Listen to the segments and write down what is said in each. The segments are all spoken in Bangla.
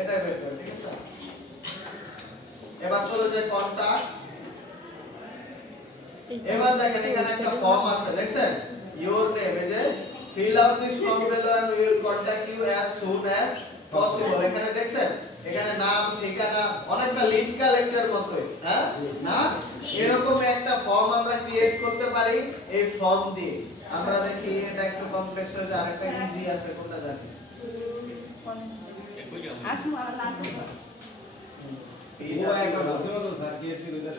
এটাই বের করে, ঠিক আছে? এবার চলে যাই কন্টাক্ট। এবার দেখেন এখানে একটা ফর্ম আছে, দেখছেন? ইওর নেম, এই যে fill out this form below and we will contact you as soon as possible। এখানে দেখছেন, এখানে নাম, ঠিকানা, অনেকটা লিড কালেক্টর মতোই, হ্যাঁ না? এরকম একটা ফর্ম আমরা ক্রিয়েট করতে পারি এই ফর্ম দিয়ে। আমরা দেখি এটা একটু কমপ্লেক্স হয়ে যায়, আরেকটা ইজি আছে, কোনটা জানি? আসুন আর লাঞ্চ ও একটা বছর তো স্যার কেএসসি কইতা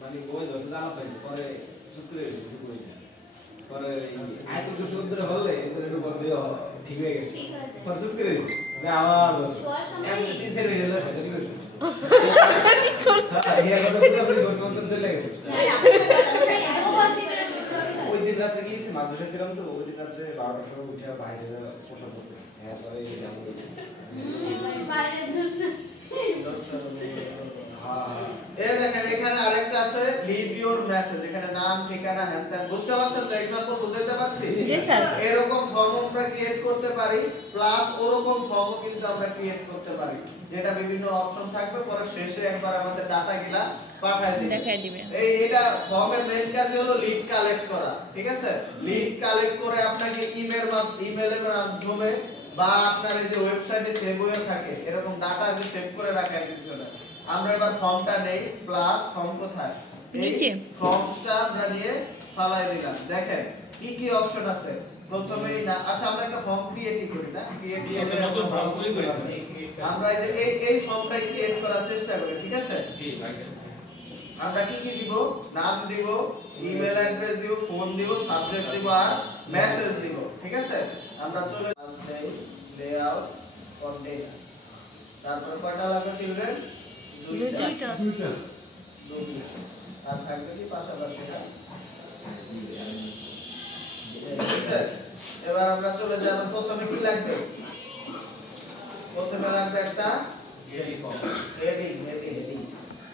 মানে ওই দশে জানা পাইছে পরে শুক্রে কিছু কই না পরে আয় তো শুক্রে হলে এদের একটু করে দিও ঠিক হয়ে গেছে পরে শুক্রে না আবার এমনি তিনশের হয়ে গেল ঠিক আছে হ্যাঁ এই কথা বলতে আপনি বছর তো চলে গেছে ওই দিন রাতে গিয়েছি মাদ্রাসা ছিলাম তো ওই দিন রাতে 12টার সময় উঠে বাইরে পোশাক করতে হ্যাঁ পরে এই যাবো এই দেখেন এখানে আরেকটা আছে লিভ ইওর মেসেজ, এখানে নাম, ঠিকানা, হ্যান বুঝতে পারছেন তো? एग्जांपल বুঝাইতে পারছি? জি স্যার। এরকম ফর্ম আমরা ক্রিয়েট করতে পারি, প্লাস ওরকম ফর্মও কিন্তু আমরা ক্রিয়েট করতে পারি, যেটা বিভিন্ন অপশন থাকবে, পরে শেষে একবার আমাদের ডাটাগুলা পাঠিয়ে দিবে, দেখাই দিবে। এটা ফর্মের মেইন কাজ হলো লিড কালেক্ট করা, ঠিক আছে? লিড কালেক্ট করে আপনাকে ইমেলের মাধ্যমে বা আপনার এই যে ওয়েবসাইটে সেভ হয়ে থাকে এরকম ডাটা যে সেভ করে রাখা কিছু না। আমরা এবার ফর্মটা নেই, প্লাস ফর্ম কোথায়? নিচে ফর্মটা আমরা নিয়ে ফালাই দিলাম। দেখেন কি কি অপশন আছে। প্রথমেই না, আচ্ছা আমরা একটা ফর্ম ক্রিয়েট করি না, ক্রিয়েট করলে নতুন ফর্ম তৈরি করেছি আমরা এই ফর্মটাই ক্রিয়েট করার চেষ্টা করি, ঠিক আছে? জি ভাই। আমরা কি কি দিব? নাম দিব, ইমেল অ্যাড্রেস দিব, ফোন দিব, সাবজেক্ট দিব আর মেসেজ দিব, ঠিক আছে? আমরা চলে লেআউট কন্টেন্ট, তারপর কয়টা লাগবে চিলড্রেন? দুইটা। আর থাকবে কি পাশাপাশি? এবার আমরা চলে যাব, প্রথমে কি লাগবে? প্রথমে লাগবে একটা হেডিং।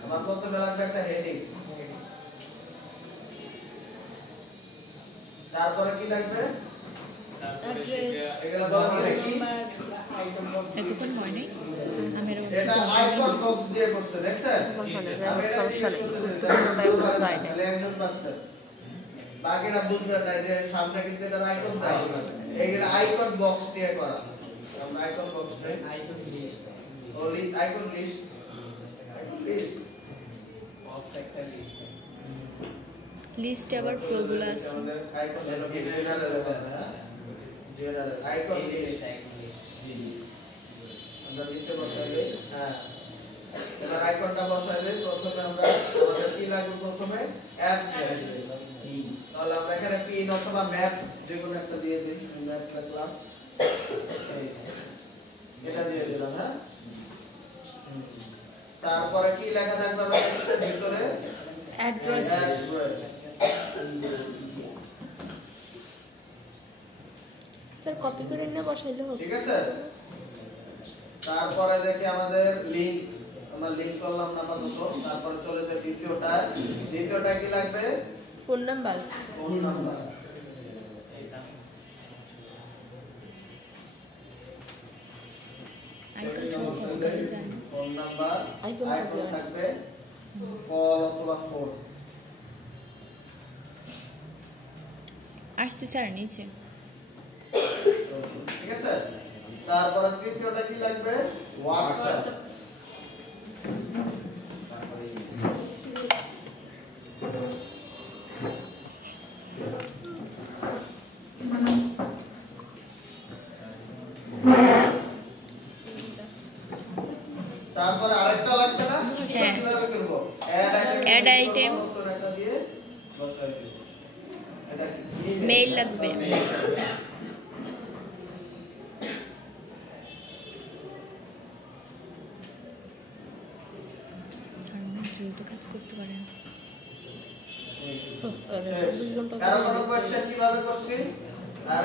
আমার প্রথমে লাগবে একটা হেডিং। তারপরে কি লাগবে? এগুলা বলা কি? এতক্ষণ হয় নাই আমি এরকম এটা আইকন বক্স দিয়ে করছে, দেখছেন? আমি এটা একজন পাচ্ছে, বাকিরা বুঝবে না যে সামনে কিন্তু এটা আইকন দেওয়া আছে, এইগুলা আইকন বক্স দিয়ে করা। আমরা আইকন বক্স নেই, আইকন লিস্ট বক্স একটা লিস্ট লিস্টে আবার প্রোগুলো আছে। আমাদের আইকন জেনারেল আইকন লিস্ট আমরা লিস্টে বসাইলে, হ্যাঁ এবার আইকনটা বসাইলে প্রথমে আমরা আমাদের কি লাগবে? প্রথমে অ্যাড তাহলে আমরা এখানে পিন অথবা ম্যাপ যে কোনো একটা দিয়ে দিই, ম্যাপ লিখলাম, এটা দিয়ে দিলাম, হ্যাঁ। তারপরে কি লেখা থাকবে আমাদের ভিতরে? অ্যাড্রেস। স্যার কপি করে নিয়ে বসাইলে হবে, ঠিক আছে? তারপরে দেখি আমাদের লিংক, আমরা লিংক করলাম না আপাতত। তারপর চলে যায় দ্বিতীয়টা কি লাগবে? Phone number. Phone number, icon ছোট করে যায়, ফোন নাম্বার, আইকন থাকবে কল অথবা ফোন। আসছে স্যার নিচে, ঠিক আছে? তারপরে তৃতীয়টা কি লাগবে? হোয়াটসঅ্যাপ। তারপরে আরেকটা লাগছে না? কিভাবে করব? অ্যাড আইটেম, এটা দিয়ে বসাই দেব। এটা মেইল লাগবে। দ্রুত কাজ করতে পারেন। কারো কোশ্চেন কিভাবে করছি? আর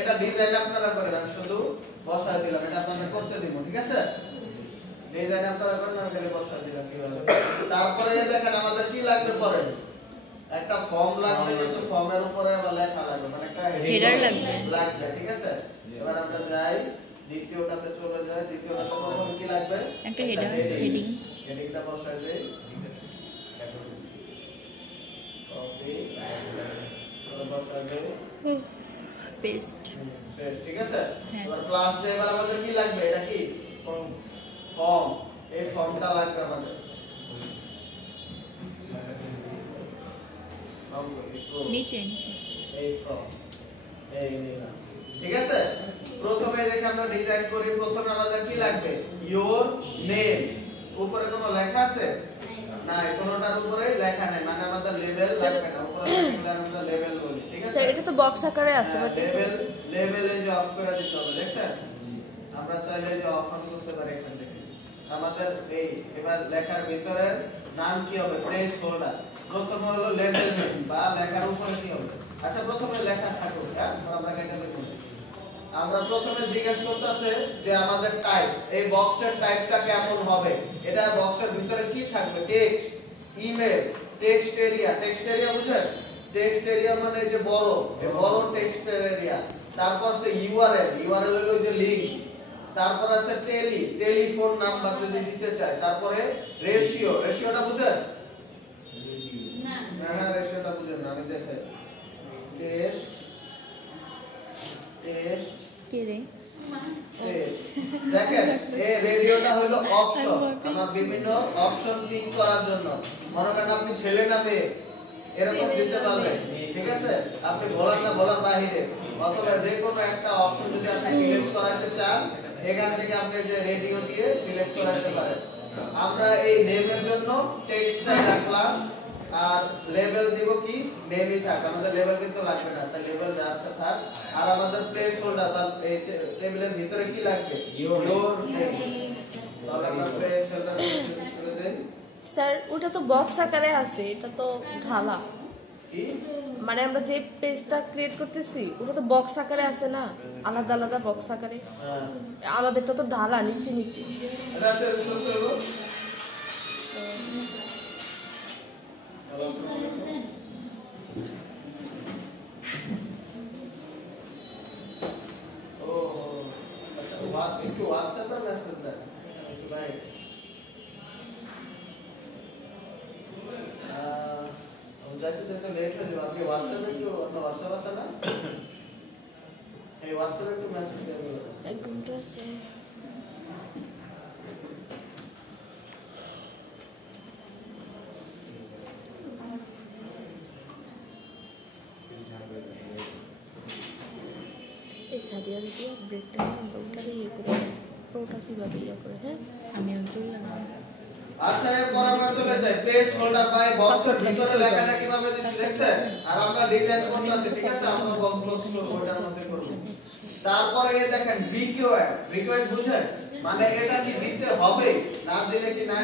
এটা ডিজাইন আপনারা করেন, আমি শুধু বসায় দিলাম, এটা আপনাদের করতে দিব, ঠিক আছে? ডিজাইন আপনারা করেন, আমি খালি বসায় দিলাম কিভাবে। তারপরে এই দেখেন আমাদের কি লাগবে? পরে একটা ফর্ম লাগবে, কিন্তু ফর্মের উপরে আবার লেখা লাগবে, মানে একটা হেডার লাগবে, ঠিক আছে? এবার আমরা যাই দ্বিতীয়টাতে চলে যাই। দ্বিতীয়টাতে কখন কি লাগবে একটা হেডিং হেডিংটা বসাই দেই কপি বসাই দেই পেস্ট ঠিক আছে হ্যাঁ। এবার ক্লাস যে এবার আমাদের কি লাগবে এটা কি ফর্ম এই ফর্মটা লাগবে আমাদের নিচে নিচে এই ফর্ম এই নিলাম ঠিক আছে প্রথমে দেখে আমরা ডিজাইন করি প্রথমে আমাদের কি লাগবে ইওর নেম উপরে কোনো লেখা আছে না কোনোটার উপরে লেখা নেই মানে আমাদের লেভেল লাগবে না উপরে লেখা আমরা লেভেল বলি ঠিক আছে স্যার এটা তো বক্স আকারে আছে বাট লেভেলে যে অফ করে দিতে হবে দেখছেন আমরা চাইলে যে অফ অন করতে পারি এখান থেকে আমাদের এই এবার লেখার ভিতরে নাম কি হবে প্লেস হোল্ডার প্রথমে হলো লেভেল নেম বা লেখার উপরে কি হবে আচ্ছা প্রথমে লেখা থাকুক হ্যাঁ আমরা এখানে দেখব আমরা প্রথমে জিজ্ঞেস করতেছে যে আমাদের টাইপ এই বক্সের টাইপটা কেমন হবে এটা বক্সের ভিতরে কি থাকবে টেক্সট ইমেল টেক্সট এরিয়া বুঝেন টেক্সট এরিয়া মানে যে বড় এই বড় টেক্সট এরিয়া তারপর সে ইউআরএল হলো যে লিংক তারপর আছে টেলিফোন নাম্বার যদি দিতে চায় তারপরে রেশিওটা বুঝেন না হ্যাঁ রেশিওটা বুঝেন আমি দেখাই টেক্সট কে রে দেখেন এই রেডিওটা হলো অপশন আমার বিভিন্ন অপশন ক্লিক করার জন্য মনে করেন আপনি ছেলে না মেয়ে এরকম দিতে পারবেন ঠিক আছে আপনি বলার বাইরে অথবা যে কোনো একটা অপশন যদি আপনি সিলেক্ট করাতে চান এখান থেকে আপনি যে রেডিও দিয়ে সিলেক্ট করাতে পারেন আমরা এই নেমের জন্য টেক্সটটাই রাখলাম আর লেভেল দিব কি নেমই থাক আমাদের লেভেল কিন্তু লাগবে না তাই লেভেল যা আছে থাক আর আমাদের প্লেস হোল্ডার বা এই টেবিলের ভিতরে কি লাগবে ইওর তাহলে আমরা প্লেস হোল্ডার করে দেই স্যার ওটা তো বক্স আকারে আছে এটা তো ঢালা কি মানে আমরা যে পেজটা ক্রিয়েট করতেছি ওটা তো বক্স আকারে আছে না আলাদা আলাদা বক্স আকারে হ্যাঁ আমাদেরটা তো ঢালা নিচে নিচে এটা শুরু করব बात क्यों व्हाट्सएप पर मैसेज दें भाई हम जाते जाते लेट हो जाओ आपके व्हाट्सएप में क्यों अपना व्हाट्सएप আছে না এই व्हाट्सएप একটু মেসেজ দিয়ে দিও এক ঘন্টা আছে এই সাদিয়া দিদি ব্রেকটা ব্রেকটা ইয়ে করে ওটা কিভাবে ইয়ে করে হ্যাঁ আমি একজন লাগাবো আচ্ছা এরপর আমরা চলে যাই প্লেস হোল্ডার বাই বক্সের ভিতরে লেখাটা কিভাবে দিছি দেখছেন আর আমরা ডিজাইন করতেছি ঠিক আছে আমরা বক্স করব ওটার মধ্যে করব তারপরে এই দেখেন রিকোয়েস্ট বুঝেন মানে এটা কি দিতে হবে না দিলে কি না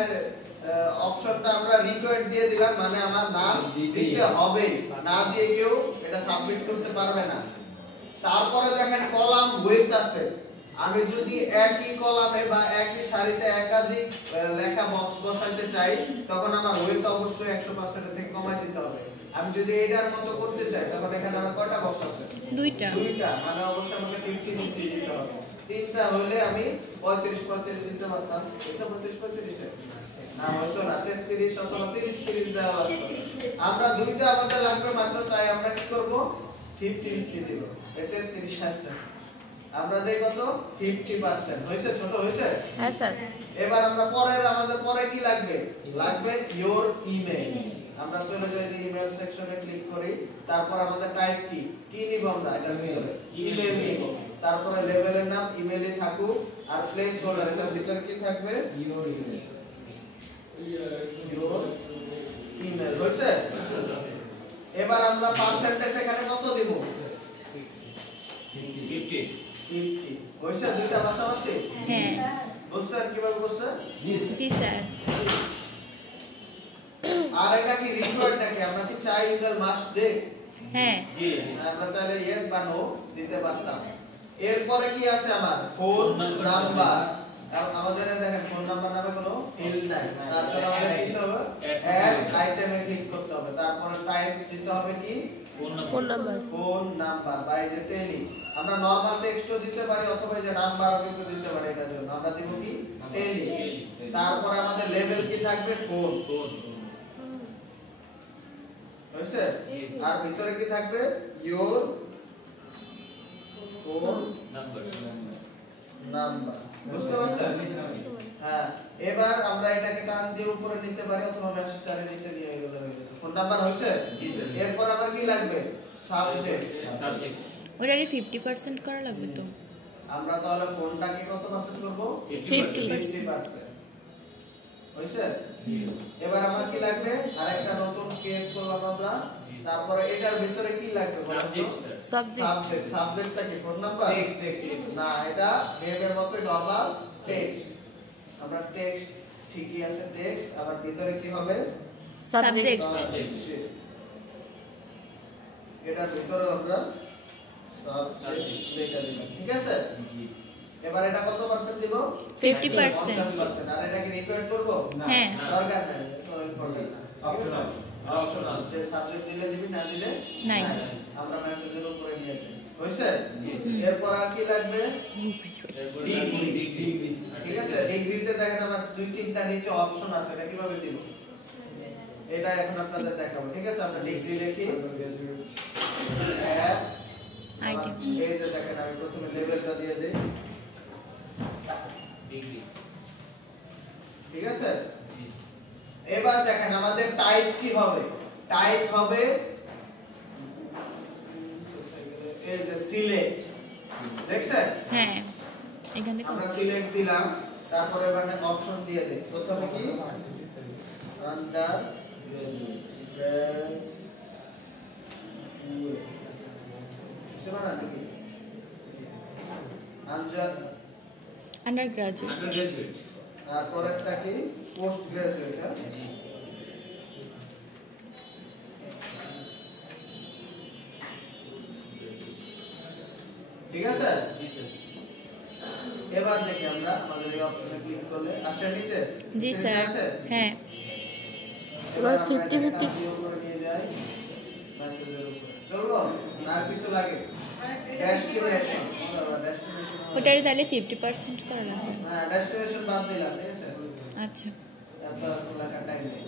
অপশনটা আমরা রিকোয়েস্ট দিয়ে দিলাম মানে আমার নাম দিতে হবে না দিয়ে কেউ এটা সাবমিট করতে পারবে না তারপরে দেখেন কলাম উইথ আছে আমি যদি একই কলামে বা একই সারিতে একাধিক লেখা বক্স বসাইতে চাই তখন আমার উইথ অবশ্যই 100% থেকে কমাই দিতে হবে আমি যদি এটার মতো করতে চাই তখন এখানে আমার কয়টা বক্স আছে দুইটা মানে অবশ্যই আমাকে 50 দিতে হবে তিনটা হলে আমি 35 দিতে পারতাম এটা 35 না হয়তো না 33 অথবা 30 দেওয়া লাগবে আমরা দুইটা আমাদের লাগবে মাত্র তাই আমরা কি করব 50 দিব এতে 30 আছে আমরা দেই কত 50% হইছে ছোট হইছে হ্যাঁ স্যার এবার আমরা আমাদের পরে কি লাগবে ইওর ইমেল আমরা চলে যাই যে ইমেল সেকশনে ক্লিক করি তারপর আমাদের টাইপ কি নিব আমরা এটার ভিতরে ইমেল নিব তারপরে লেভেলের নাম ইমেলে থাকুক আর প্লেস হোল্ডার এটার ভিতরে কি থাকবে ইওর ইমেল হইছে এবার আমরা পার্সেন্টেজ এখানে কত দেব 50 হইছে দুইটা পাশাপাশি হ্যাঁ বুঝতে কিভাবে করছে জি স্যার আর এটা কি রিকোয়ার্ড নাকি আমরা কি চাই ইমেল মাস্ট দে হ্যাঁ জি আমরা চাইলে ইয়েস বা নো দিতে পারতাম এরপরে কি আছে আমার ফোন নাম্বার আমাদের দেখেন ফোন নাম্বার নামে কোনো ফিল্ড নাই তার জন্য আমাদের কি করতে হবে অ্যাড আইটেমে ক্লিক করতে হবে তারপরে টাইপ দিতে হবে কি ফোন নাম্বার বা এই যে টেলি আমরা নরমাল টেক্সটও দিতে পারি অথবা এই যে নাম্বারও কিন্তু দিতে পারি এটার জন্য আমরা দেব কি টেলি। তারপরে আমাদের লেভেল কি থাকবে ফোন হয়েছে, আর ভিতরে কি থাকবে ইওর ফোন নাম্বার। বুঝতে পারছেন? হ্যাঁ, এবার আমরা এটাকে টান দিয়ে উপরে নিতে পারি অথবা মেসেজ টারে নিচে নিয়ে গেলে হয়ে যাবে। ফোন নাম্বার হয়েছে। এরপর আবার কি লাগবে সাবজেক্ট। ওটারে 50% করা লাগবে তো। আমরা তাহলে ফোনটাকে কত পার্সেন্ট করব 50%। হয়েছে। এবার আমার কি লাগবে আরেকটা নতুন ক্রিয়েট করলাম আমরা। তারপরে এটার ভিতরে কি লাগবে সাবজেক্ট। সাবজেক্টটা কি ফোন নাম্বার না, এটা মেয়েদের মতই নরমাল টেক্সট। আমরা টেক্সট ঠিকই আছে টেক্সট, আবার ভিতরে কি হবে সাবজেক্ট। এটার ভিতরে আমরা সাবজেক্ট লিখে দিলাম। ঠিক আছে। এবার এটা কত পার্সেন্ট দিব 50%। আর এটা কি রিকোয়ার্ড করব হ্যাঁ, দরকার নাই, তো ইম্পর্টেন্ট না, অপশনাল। অপশনাল যে সাবজেক্ট দিলে দিবি না দিলে নাই। আমরা মেসেজের উপরে নিয়ে যাই। হইছে। এরপর আর কি লাগবে ডিগ্রি। ঠিক আছে। ডিগ্রিতে দেখেন আমার দুই তিনটা নিচে অপশন আছে, এটা কিভাবে দিব এটা এখন আপনাদের দেখাবো। ঠিক আছে। আমরা ডিগ্রি লিখি আইটেম। এই যে দেখেন আমি প্রথমে লেভেলটা দিয়ে দেই ডিগ্রি। ঠিক আছে। এবার দেখেন আমাদের টাইপ কি হবে, টাইপ হবে এই যে সিলেক্ট। দেখছেন? হ্যাঁ, এখান থেকে আমরা সিলেক্ট দিলাম, তারপরে এখানে অপশন দিয়ে দেই। প্রথমে কি আন্ডার আন্ডার গ্রাজুয়েট। তারপরেরটা কি পোস্ট গ্রাজুয়েট। ঠিক আছে। এবার দেখি আমরা আমাদের এই অপশনে ক্লিক করলে আসে নিচে। জি স্যার। হ্যাঁ, এবার 50-50 উপরে নিয়ে যাই মেসেজের উপরে চলবো আর কিছু লাগে ডেস্টিনেশন। ওটারে তাহলে 50% করা লাগবে। হ্যাঁ, ডেস্টিনেশন বাদ দিলাম। ঠিক আছে। আচ্ছা, এত লেখা টাইম নেই।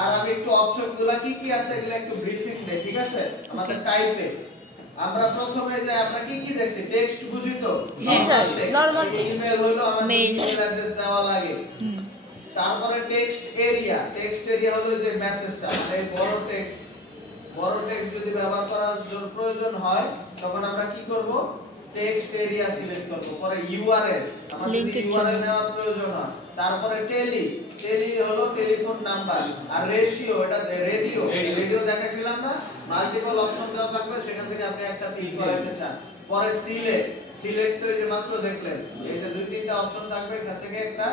আর আমি একটু অপশনগুলো কি কি আছে এগুলো একটু ব্রিফিং দেই। ঠিক আছে। আমাদের টাইপে আমরা প্রথমে যে আমরা কি কি দেখছি টেক্সট বুঝি তো। জি স্যার, নরমাল টেক্সট। ইমেল হলো আমাদের মেইল। ইমেল অ্যাড্রেস দেওয়া লাগে। তারপরে টেক্সট এরিয়া। টেক্সট এরিয়া হলো যে মেসেজটা, এই বড় টেক্সট যদি ব্যবহার করার প্রয়োজন হয় তখন আমরা কি করব টেক্সট এরিয়া সিলেক্ট করব। পরে ইউআরএল, আমাদের যদি ইউআরএল নেওয়ার প্রয়োজন হয়। তারপরে টেলি হলো টেলিফোন নাম্বার। আর রেশিও, এটা রেডিও দেখাছিলাম না, মাল্টিপল অপশন দেওয়া থাকবে, সেখান থেকে আপনি একটা পিক করাতে চান। পরে সিলেক্ট তো এই যে মাত্র দেখলেন, এই যে দুই তিনটা অপশন থাকবে, এখান থেকে একটা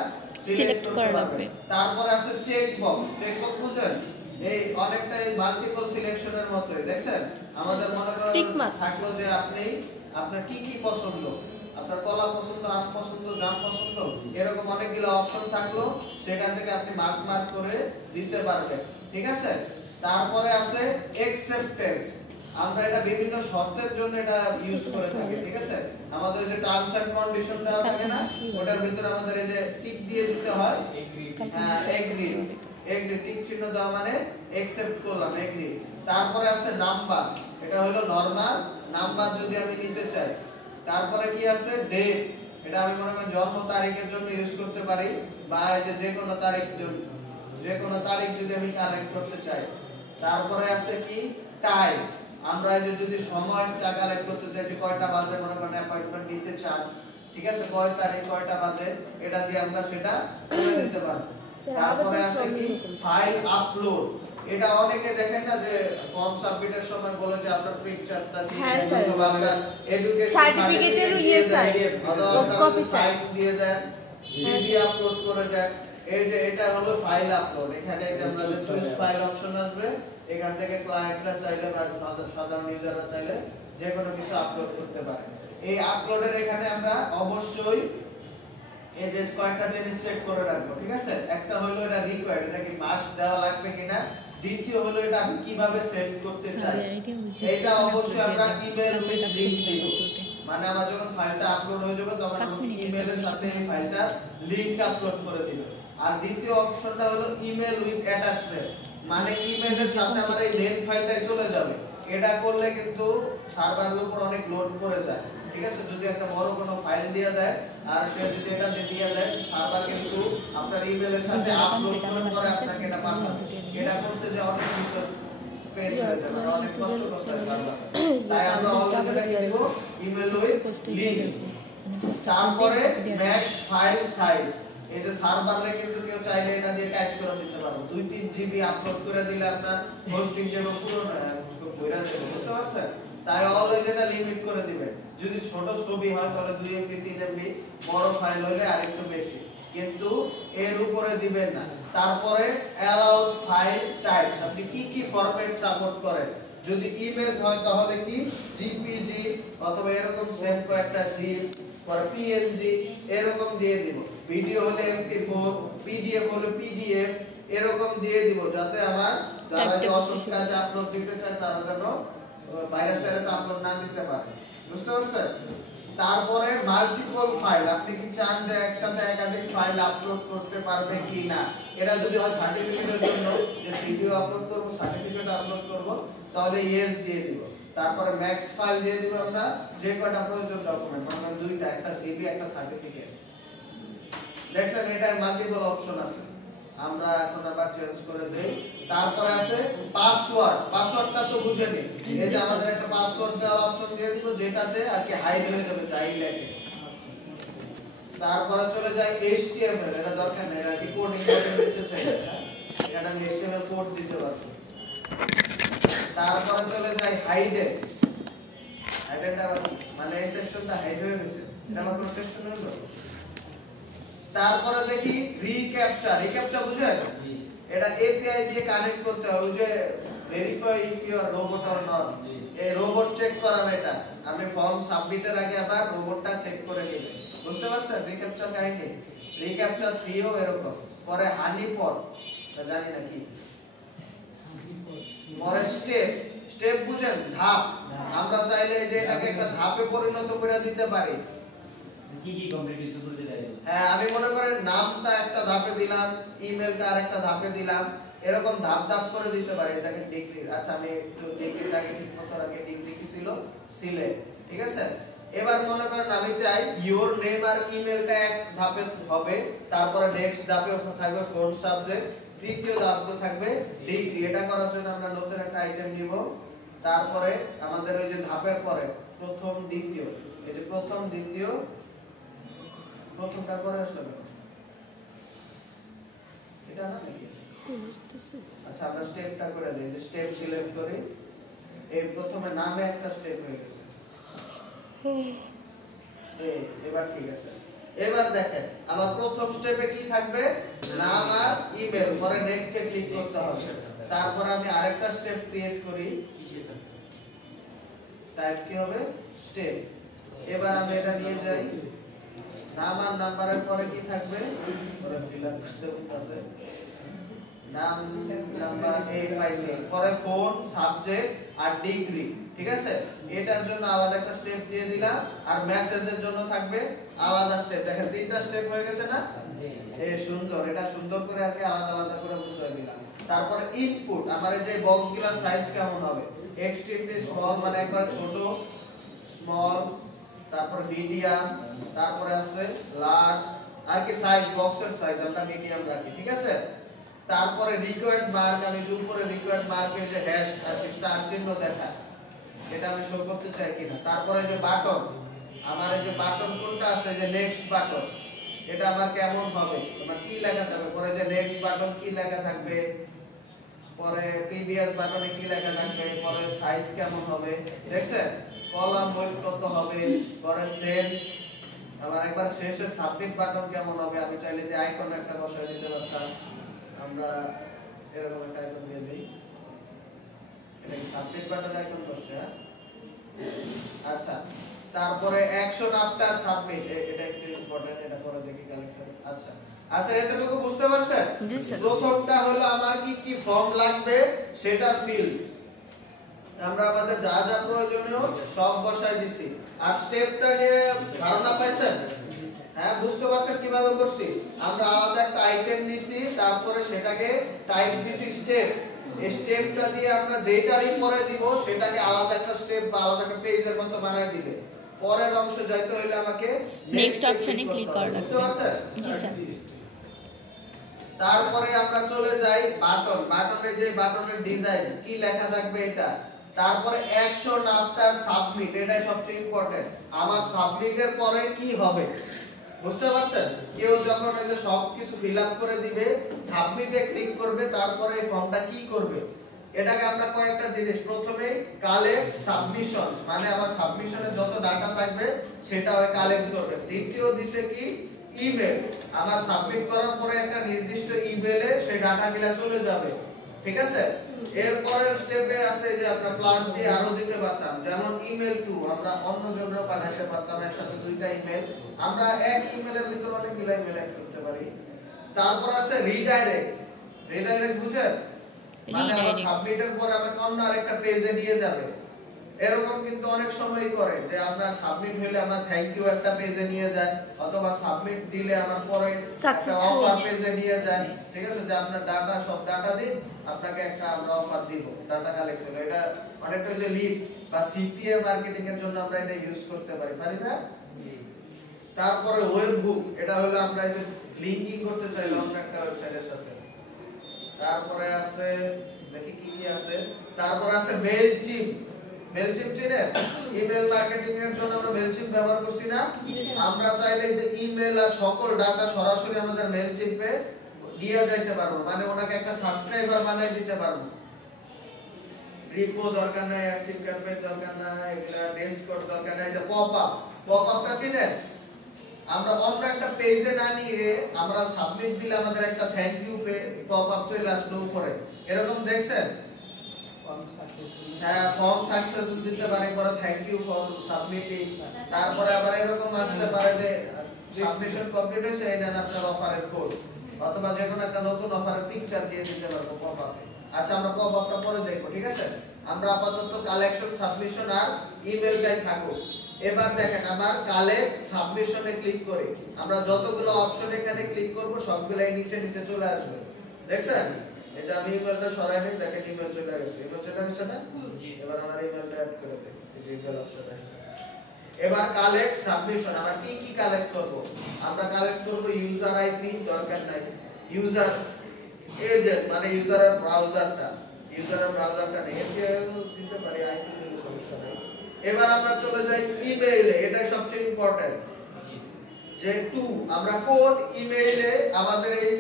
সিলেক্ট করা লাগবে। তারপরে আছে চেকবক্স বুঝেন, এই অনেকটা মাল্টিপল সিলেকশনের মতোই দেখছেন। আমাদের মনে করেন থাকলো যে আপনার কি কি পছন্দ, আপনার কলা পছন্দ, আম পছন্দ, জাম পছন্দ, এরকম অনেকগুলো অপশন থাকলো, সেখান থেকে আপনি মার্ক করে দিতে পারবেন। ঠিক আছে। তারপরে আছে অ্যাকসেপ্টেন্স। আমরা এটা বিভিন্ন শর্তের জন্য এটা ইউজ করে থাকি। ঠিক আছে। আমাদের যে টার্মস এন্ড কন্ডিশন দেওয়া থাকে না, ওটার ভিতরে আমাদের এই যে টিক দিয়ে দিতে হয়। এগ্রি টিক চিহ্ন দেওয়া মানে অ্যাকসেপ্ট করলাম, এগ্রি। তারপরে আছে নাম্বার, এটা হলো নরমাল নাম্বার যদি আমি নিতে চাই। তারপরে কি আছে ডেট, এটা আমি মনে করি জন্ম তারিখের জন্য ইউজ করতে পারি, বা এই যে কোনো তারিখ যদি আমি কানেক্ট করতে চাই। তারপরে আছে কি টাইম, আমরা এই যে যদি সময়টা কালেক্ট করতে চাই, যে কয়টা বাজে মনে করেন অ্যাপয়েন্টমেন্ট নিতে চান, ঠিক আছে, কয় তারিখ কয়টা বাজে, এটা দিয়ে আমরা সেটা করে দিতে পারবো। তারপরে আছে কি ফাইল আপলোড, এটা অনেকে দেখেন না যে ফর্ম সাবমিটের সময় বলে যে আপনার পিকচারটা দিয়ে দেন অথবা আপনার এডুকেশন সার্টিফিকেটের ইয়ে চাই, কপি চাই, দিয়ে দেন, সিভি আপলোড করে দেন। এই যে এটা হলো ফাইল আপলোড। এখানে যে আমরা যে চুজ ফাইল অপশন আসবে, এখান থেকে ক্লায়েন্টরা চাইলে বা সাধারণ ইউজাররা চাইলে যে কোনো কিছু আপলোড করতে পারে। এই আপলোডের এখানে আমরা অবশ্যই এই যে কয়েকটা জিনিস চেক করে রাখবো। ঠিক আছে। একটা হলো এটা রিকোয়ার্ড, এটা কি মাস্ট দেওয়া লাগবে কিনা। দ্বিতীয় হলো এটা আমি কিভাবে সেন্ড করতে চাই, এটা অবশ্যই আমরা ইমেল উইথ লিংক দিব। মানে আমার যখন ফাইলটা আপলোড হয়ে যাবে তখন ইমেলের সাথে এই ফাইলটা লিংক আপলোড করে দিবে। আর দ্বিতীয় অপশনটা হলো ইমেল উইথ অ্যাটাচমেন্ট, মানে ইমেলের সাথে আমার এই লেন ফাইলটা চলে যাবে। এটা করলে কিন্তু সার্ভারের উপর অনেক লোড পড়ে যায়, ঠিক আছে? যদি একটা বড় কোনো ফাইল দিয়ে দেয় আর সে যদি এটা দিয়ে দেয়, সার্ভার কিন্তু আপনার ইমেলের সাথে আপলোড করে পরে আপনাকে এটা পাঠাবে। এটা করতে যে অনেক রিসোর্স স্পেন্ড হয়ে যাবে, অনেক কষ্ট করতে হয় সার্ভার। তাই আমরা অলওয়েজ এটা দিব ইমেল উইথ লিংক। তারপরে ম্যাক্স ফাইল সাইজ, এই যে সার্ভারে কিন্তু কেউ চাইলে এটা দিয়ে টাইপ করে দিতে পারবে। 2-3 জিবি আপলোড করে দিলে আপনার হোস্টিং যেন পুরো কইরা যাবে, বুঝতে পারছেন? তাই অলওয়েজ এটা লিমিট করে দিবেন। যদি ছোট ছবি হয় তাহলে 2 এমবি 3 এমবি, বড় ফাইল হলে আরেকটু বেশি, কিন্তু এর উপরে দিবেন না। তারপরে অ্যালাউড ফাইল টাইপস, আপনি কি কি ফরম্যাট সাপোর্ট করেন। যদি ইমেজ হয় তাহলে কি জেপিজি অথবা এরকম সেম কয়েকটা জিপ, পরে পিএনজি এরকম দিয়ে দিব। ভিডিও হলে এমপি4, পিডিএফ হলে পিডিএফ এরকম দিয়ে দিব, যাতে আমার যারা যে অসুস্থ কাজে আপলোড দিতে চায় তারা যেন ভাইরাস টাইরাস আপলোড না দিতে পারে, বুঝতে পারছেন? তারপরে মাল্টিপল ফাইল, আপনি কি চান যে একসাথে একাধিক ফাইল আপলোড করতে পারবে কি না। এটা যদি হয় সার্টিফিকেটের জন্য, যে ভিডিও আপলোড করব, সার্টিফিকেট আপলোড করব, তাহলে ইয়েস দিয়ে দিব। তারপরে ম্যাক্স ফাইল দিয়ে দিব আমরা, যে কয়টা প্রয়োজন ডকুমেন্ট, মানে দুইটা, একটা সিভি একটা সার্টিফিকেট। দেখছেন এটা মাল্টিপল অপশন আছে, আমরা এখন আবার চেঞ্জ করে দেই। তারপরে আছে পাসওয়ার্ড, পাসওয়ার্ডটা তো বুঝে নিন। এই যে আমাদের একটা পাসওয়ার্ড দেওয়ার অপশন দিয়ে দিব, যেটাতে আর কি হাইড হয়ে যাবে যাই লেখে। তারপরে চলে যায় HTML, এটা দরকার নেই, এটা রিপোর্টিং করে দিতে চাই, এটা আমি HTML কোড দিতে পারবো। তারপরে চলে যায় হাইডেন, হাইডেনটা মানে এই সেকশনটা হাইড হয়ে গেছে, এটা আমার কোনো সেকশন হলো। তারপরে দেখি রিক্যাপচা, রিক্যাপচা বুঝেন? এটা এপিআই দিয়ে কানেক্ট করতে হয়, ওই যে verify if you are robot or not, এই রোবট চেক করার। এটা আমি ফর্ম সাবমিটের আগে আবার রোবটটা চেক করে নেবে, বুঝতে পারছেন? রিক্যাপচা কাহিনী, রিক্যাপচা 3 ও এরকম। পরে হানিপট, জানি না কি। পরে স্টেপ, স্টেপ বুঝেন? ধাপ। আমরা চাইলে যে এটাকে একটা ধাপে পরিণত করে দিতে পারি। কি কি কমপ্লিট করতে দেয়? হ্যাঁ, আমি মনে করেন নামটা একটা ধাপে দিলাম, ইমেলটা আরেকটা ধাপে দিলাম, এরকম ধাপ ধাপ করে দিতে পারি। দেখেন ডিগ্রি, আচ্ছা আমি একটু ডিগ্রিটাকে ঠিক মতো রাখি, ডিগ্রি কি ছিল? সিলেক্ট, ঠিক আছে? এবার মনে করেন আমি চাই ইওর নেম আর ইমেলটা এক ধাপে হবে, তারপরে নেক্সট ধাপে থাকবে ফোন সাবজেক্ট, তৃতীয় ধাপে থাকবে ডিগ্রি। এটা করার জন্য আমরা নতুন একটা আইটেম নিব। তারপরে আমাদের ওই যে ধাপের পরে প্রথম দ্বিতীয়, এই যে প্রথম দ্বিতীয়, প্রথমটা করে আসলে এটা না নাকি? আচ্ছা আমরা স্টেপটা করে দেই, যে স্টেপ সিলেক্ট করি, এই প্রথমে নামে একটা স্টেপ হয়ে গেছে। এবার ঠিক আছে। এবার দেখেন আমার প্রথম স্টেপে কি থাকবে? নাম আর ইমেল, পরে নেক্সট এ ক্লিক করতে হবে। তারপর আমি আরেকটা স্টেপ ক্রিয়েট করি, টাইপ কি হবে? স্টেপ। এবার আমি এটা নিয়ে যাই, নাম আর নাম্বারের পরে কি থাকবে? পরে ফিল আপ স্টেপ আছে, নাম নাম্বার এই পাইছি, পরে ফোন সাবজেক্ট আর ডিগ্রি, ঠিক আছে? এটার জন্য আলাদা একটা স্টেপ দিয়ে দিলাম, আর মেসেজের জন্য থাকবে আলাদা স্টেপ। দেখেন তিনটা স্টেপ হয়ে গেছে না? এই সুন্দর, এটা সুন্দর করে আর কি আলাদা আলাদা করে বসিয়ে দিলাম। তারপরে ইনপুট, আমার এই যে বক্সগুলোর সাইজ কেমন হবে? এক্সট্রিমলি স্মল মানে একবার ছোট, স্মল, তারপর মিডিয়াম, তারপরে আছে লার্জ, আর কি সাইজ বক্সের সাইজ আমরা মিডিয়াম রাখি, ঠিক আছে? তারপরে রিকোয়ার্ড মার্ক, আমি যে উপরে রিকোয়ার্ড মার্কের যে হ্যাশ আর স্টার চিহ্ন দেখা, এটা আমি শো করতে চাই কিনা। তারপরে যে বাটন, আমার এই যে বাটন কোনটা আছে, যে নেক্সট বাটন, এটা আমার কেমন হবে, আমার কি লেখা থাকবে, পরে যে নেক্সট বাটন কি লেখা থাকবে, পরে প্রিভিয়াস বাটনে কি লেখা থাকবে, পরে সাইজ কেমন হবে, দেখছেন? কলাম ওয়েট কত হবে, পরে সেল, আবার একবার শেষে সাবমিট বাটন কেমন হবে। আমি চাইলে যে আইকন একটা বসায় দিতে পারতাম, আমরা এরকম একটা আইকন দিয়ে দেই, এটা কি সাবমিট বাটন আইকন বসে? আচ্ছা, তারপরে অ্যাকশন আফটার সাবমিট, এটা একটু ইম্পর্টেন্ট, এটা করে দেখি কালেকশন। আচ্ছা আচ্ছা, এতটুকু বুঝতে পারছেন? জি স্যার। প্রথমটা হলো আমার কি কি ফর্ম লাগবে সেটা ফিল, আমরা আমাদের যা যা প্রয়োজনীয় সব বসাই দিছি। আর স্টেপটা নিয়ে ধারণা পাইছেন? হ্যাঁ, বুঝতে পারছেন কিভাবে করছি? আমরা আলাদা একটা আইটেম নিছি, তারপরে সেটাকে টাইপ দিছি স্টেপ। এই স্টেপটা দিয়ে আমরা যেটারই পরে দিব সেটাকে আলাদা একটা স্টেপ বা আলাদা একটা পেজের মতো বানায় দিবে। পরের অংশ যাইতে হলে আমাকে নেক্সট অপশনে ক্লিক করা লাগবে। বুঝতে পারছেন? জি স্যার। তারপরে আমরা চলে যাই বাটন। বাটনে যে বাটনের ডিজাইন কি লেখা থাকবে এটা। তারপরে অ্যাকশন আফটার সাবমিট, এটাই সবচেয়ে ইম্পর্টেন্ট। আমার সাবমিটের পরে কি হবে বুঝতে পারছেন? কেউ যখন এই যে সবকিছু ফিল আপ করে দিবে, সাবমিটে ক্লিক করবে, তারপরে এই ফর্মটা কি করবে এটাকে আমরা কয়েকটা জিনিস, প্রথমে কালেক্ট সাবমিশনস, মানে আমার সাবমিশনে যত ডাটা থাকবে সেটা ওই কালেক্ট করবে। দ্বিতীয় দিছে কি ইমেল, আমার সাবমিট করার পরে একটা নির্দিষ্ট ইমেলে সেই ডাটাগুলো চলে যাবে। ঠিক আছে? এরপরের স্টেপে আছে যে আমরা প্লাস দিয়ে আরো দিতে পারতাম, যেমন ইমেল টু আমরা অন্য জনরা পাঠাতে পারতাম একসাথে দুইটা ইমেল। আমরা এক ইমেলের ভিতর অনেকগুলো ইমেল অ্যাড করতে পারি। তারপর আছে রিডাইরেক্ট। রিডাইরেক্ট বুঝেন? মানে আমার সাবমিটের পর আমাকে অন্য আরেকটা পেজে নিয়ে যাবে। এরকম কিন্তু অনেক সময় করে যে আপনার সাবমিট হলে আমার থ্যাংক ইউ একটা পেজে নিয়ে যায়, অথবা সাবমিট দিলে আমার পরে একটা অফার পেজে নিয়ে যায়। ঠিক আছে? যে আপনার ডাটা সব ডাটা দিন, আপনাকে একটা আমরা অফার দিব, ডাটা কালেক্ট হলো। এটা অনেকটা যে লিড বা সিপিএ মার্কেটিং এর জন্য আমরা এটা ইউজ করতে পারি, পারি না? তারপরে ওয়েব হুক, এটা হলো আমরা এই যে লিংকিং করতে চাইলে অন্য একটা ওয়েবসাইটের সাথে। তারপরে আছে দেখি কি কি আছে। তারপর আছে মেইলচিম্প। মেইলচিম্প চিনেন? ইমেল মার্কেটিং এর জন্য আমরা মেইলচিম্প ব্যবহার করছি না? আমরা চাইলে যে ইমেল আর সকল ডাটা সরাসরি আমাদের মেইলচিম্পে দিয়ে যাইতে পারবো, মানে ওনাকে একটা সাবস্ক্রাইবার বানাই দিতে পারবো। রিপো দরকার নাই, অ্যাক্টিভ ক্যাম্পেইন দরকার নাই, এগুলা ডেসকোড দরকার নাই। যে পপআপ, পপআপটা চিনেন? আমরা অন্য একটা পেজে না নিয়ে আমরা সাবমিট দিলে আমাদের একটা থ্যাংক ইউ পপআপ চলে আসলো উপরে, এরকম দেখছেন? হ্যাঁ, ফর্ম সাকসেসফুল দিতে পারে, পরে থ্যাংক ইউ ফর সাবমিটিং। তারপরে আবার এরকম আসতে পারে যে সাবমিশন কমপ্লিট হয়েছে, এই নেন আপনার অফারের কোড, অথবা যে কোনো একটা নতুন অফারের পিকচার দিয়ে দিতে পারবো পপআপে। আচ্ছা, আমরা পপআপটা পরে দেখবো। ঠিক আছে? আমরা আপাতত কালেকশন, সাবমিশন আর ইমেলটাই থাকো। এবার দেখেন আমার কালেক্ট সাবমিশনে ক্লিক করি, আমরা যতগুলো অপশন এখানে ক্লিক করব সবগুলাই নিচে নিচে চলে আসবে। দেখছেন? এটা আমি ইমেলটা সরাই নিই, দেখেন ইমেল চলে গেছে। ইমেল চলে গেছে না? এবার আমার ইমেলটা অ্যাড করে দেই, এই যে ইমেল অপশন আছে। এবার কালেক্ট সাবমিশন, আমরা কি কি কালেক্ট করব? আমরা কালেক্ট করব ইউজার আইপি, দরকার নাই। ইউজার এজেন্ট মানে ইউজারের ব্রাউজারটা, ইউজারের ব্রাউজারটা নেই, এতে দিতে পারি, আইপি দিলে সমস্যা নাই। এবার আমরা চলে যাই ইমেইলে, এটা সবচেয়ে ইম্পর্টেন্ট। যে টু আমরা কোন ইমেইলে আমাদের এই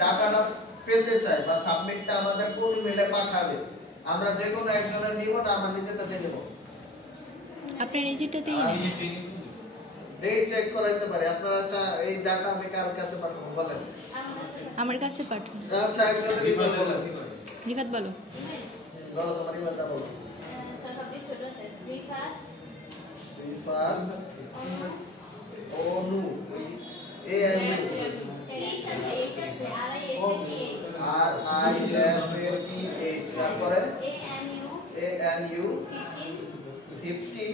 ডাটাটা পেতে চাই বা সাবমিটটা আমাদের কোন ইমেইলে পাঠাবে, আমরা যে কোনো একজনের নিব না, আমরা নিজেরটাতে নেব। আপনি নিজেরটাতেই নেন, এই চেক করাইতে পারি। আপনারা এই ডাটা আমি কার কাছে পাঠাবো বলেন? আমার কাছে পাঠান। আচ্ছা, একজনের ইমেল বলেন। রিফাত বলো। বলো তোমার ইমেলটা বলো। সবচেয়ে ছোট Rifat Anu A N U R I F A T H, তারপরে এ এন ইউ 15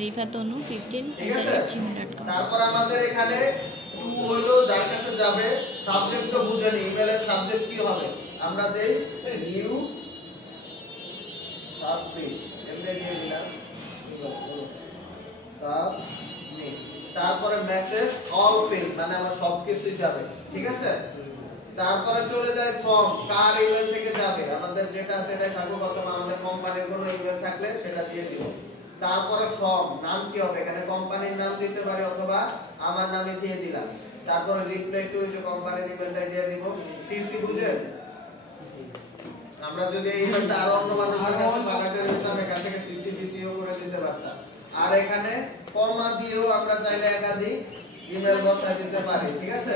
rifatonu15@gmail.com। তারপর আমাদের এখানে টু হলো যার কাছে যাবে, সাবজেক্ট তো বুঝেন, ইমেলের সাবজেক্ট কি হবে, আমরা দেই নিউ সাবমিট, এমনি দিয়ে দিলাম সাবমিট। তারপরে মেসেজ অল ফিল্ড, মানে আমার সবকিছুই যাবে। ঠিক আছে? তারপরে চলে যায় ফর্ম, কার ইমেল থেকে যাবে, আমাদের যেটা সেটাই থাকুক, অথবা আমাদের কোম্পানির কোনো ইমেল থাকলে সেটা দিয়ে দিব। তারপরে ফর্ম নাম কি হবে, এখানে কোম্পানির নাম দিতে পারি অথবা আমার নামে দিয়ে দিলাম। তারপরে রিপ্লাই টু যে কোম্পানির ইমেলটাই দিয়ে দিব। সিসি বুঝেন? আমরা যদি এই ইমেলটা আর অন্য মানুষের কাছে পাঠাতে দিতাম, এখান থেকে সিসি বিসিও করে দিতে পারতাম। আর এখানে কমা দিয়েও আমরা চাইলে একাধিক ইমেল বসায় দিতে পারি। ঠিক আছে?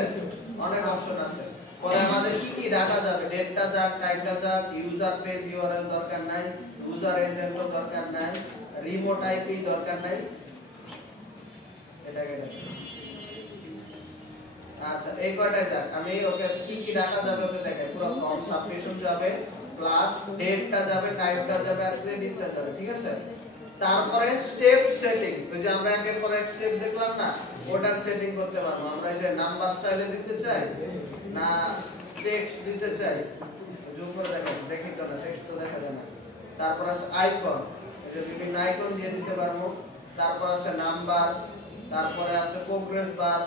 অনেক অপশন আছে। পরে আমাদের কি কি ডাটা যাবে, ডেটটা যাক, টাইমটা যাক, ইউজার পেজ ইউআরএল দরকার নাই, ইউজার এজেন্টও দরকার নাই, রিমোট আইপি দরকার নাই। এটা কেন? আচ্ছা, এই কয়টা যাক, আমি ওকে কি কি ডাটা যাবে ওকে দেখাই। পুরো ফর্ম সাবমিশন যাবে, প্লাস ডেটটা যাবে, টাইমটা যাবে আর ক্রেডিটটা যাবে, ঠিক আছে? তারপরে স্টেপ সেটিং, ওই যে আমরা একের পর এক স্টেপ দেখলাম না, ওটার সেটিং করতে পারবো। আমরা এই যে নাম্বার স্টাইলে দিতে চাই না টেক্সট দিতে চাই, জুম করে দেখেন, দেখি তো না, টেক্সট তো দেখা যায় না। তারপর আছে আইকন, এই যে বিভিন্ন আইকন দিয়ে দিতে পারবো। তারপর আছে নাম্বার, তারপরে আছে প্রোগ্রেস বার,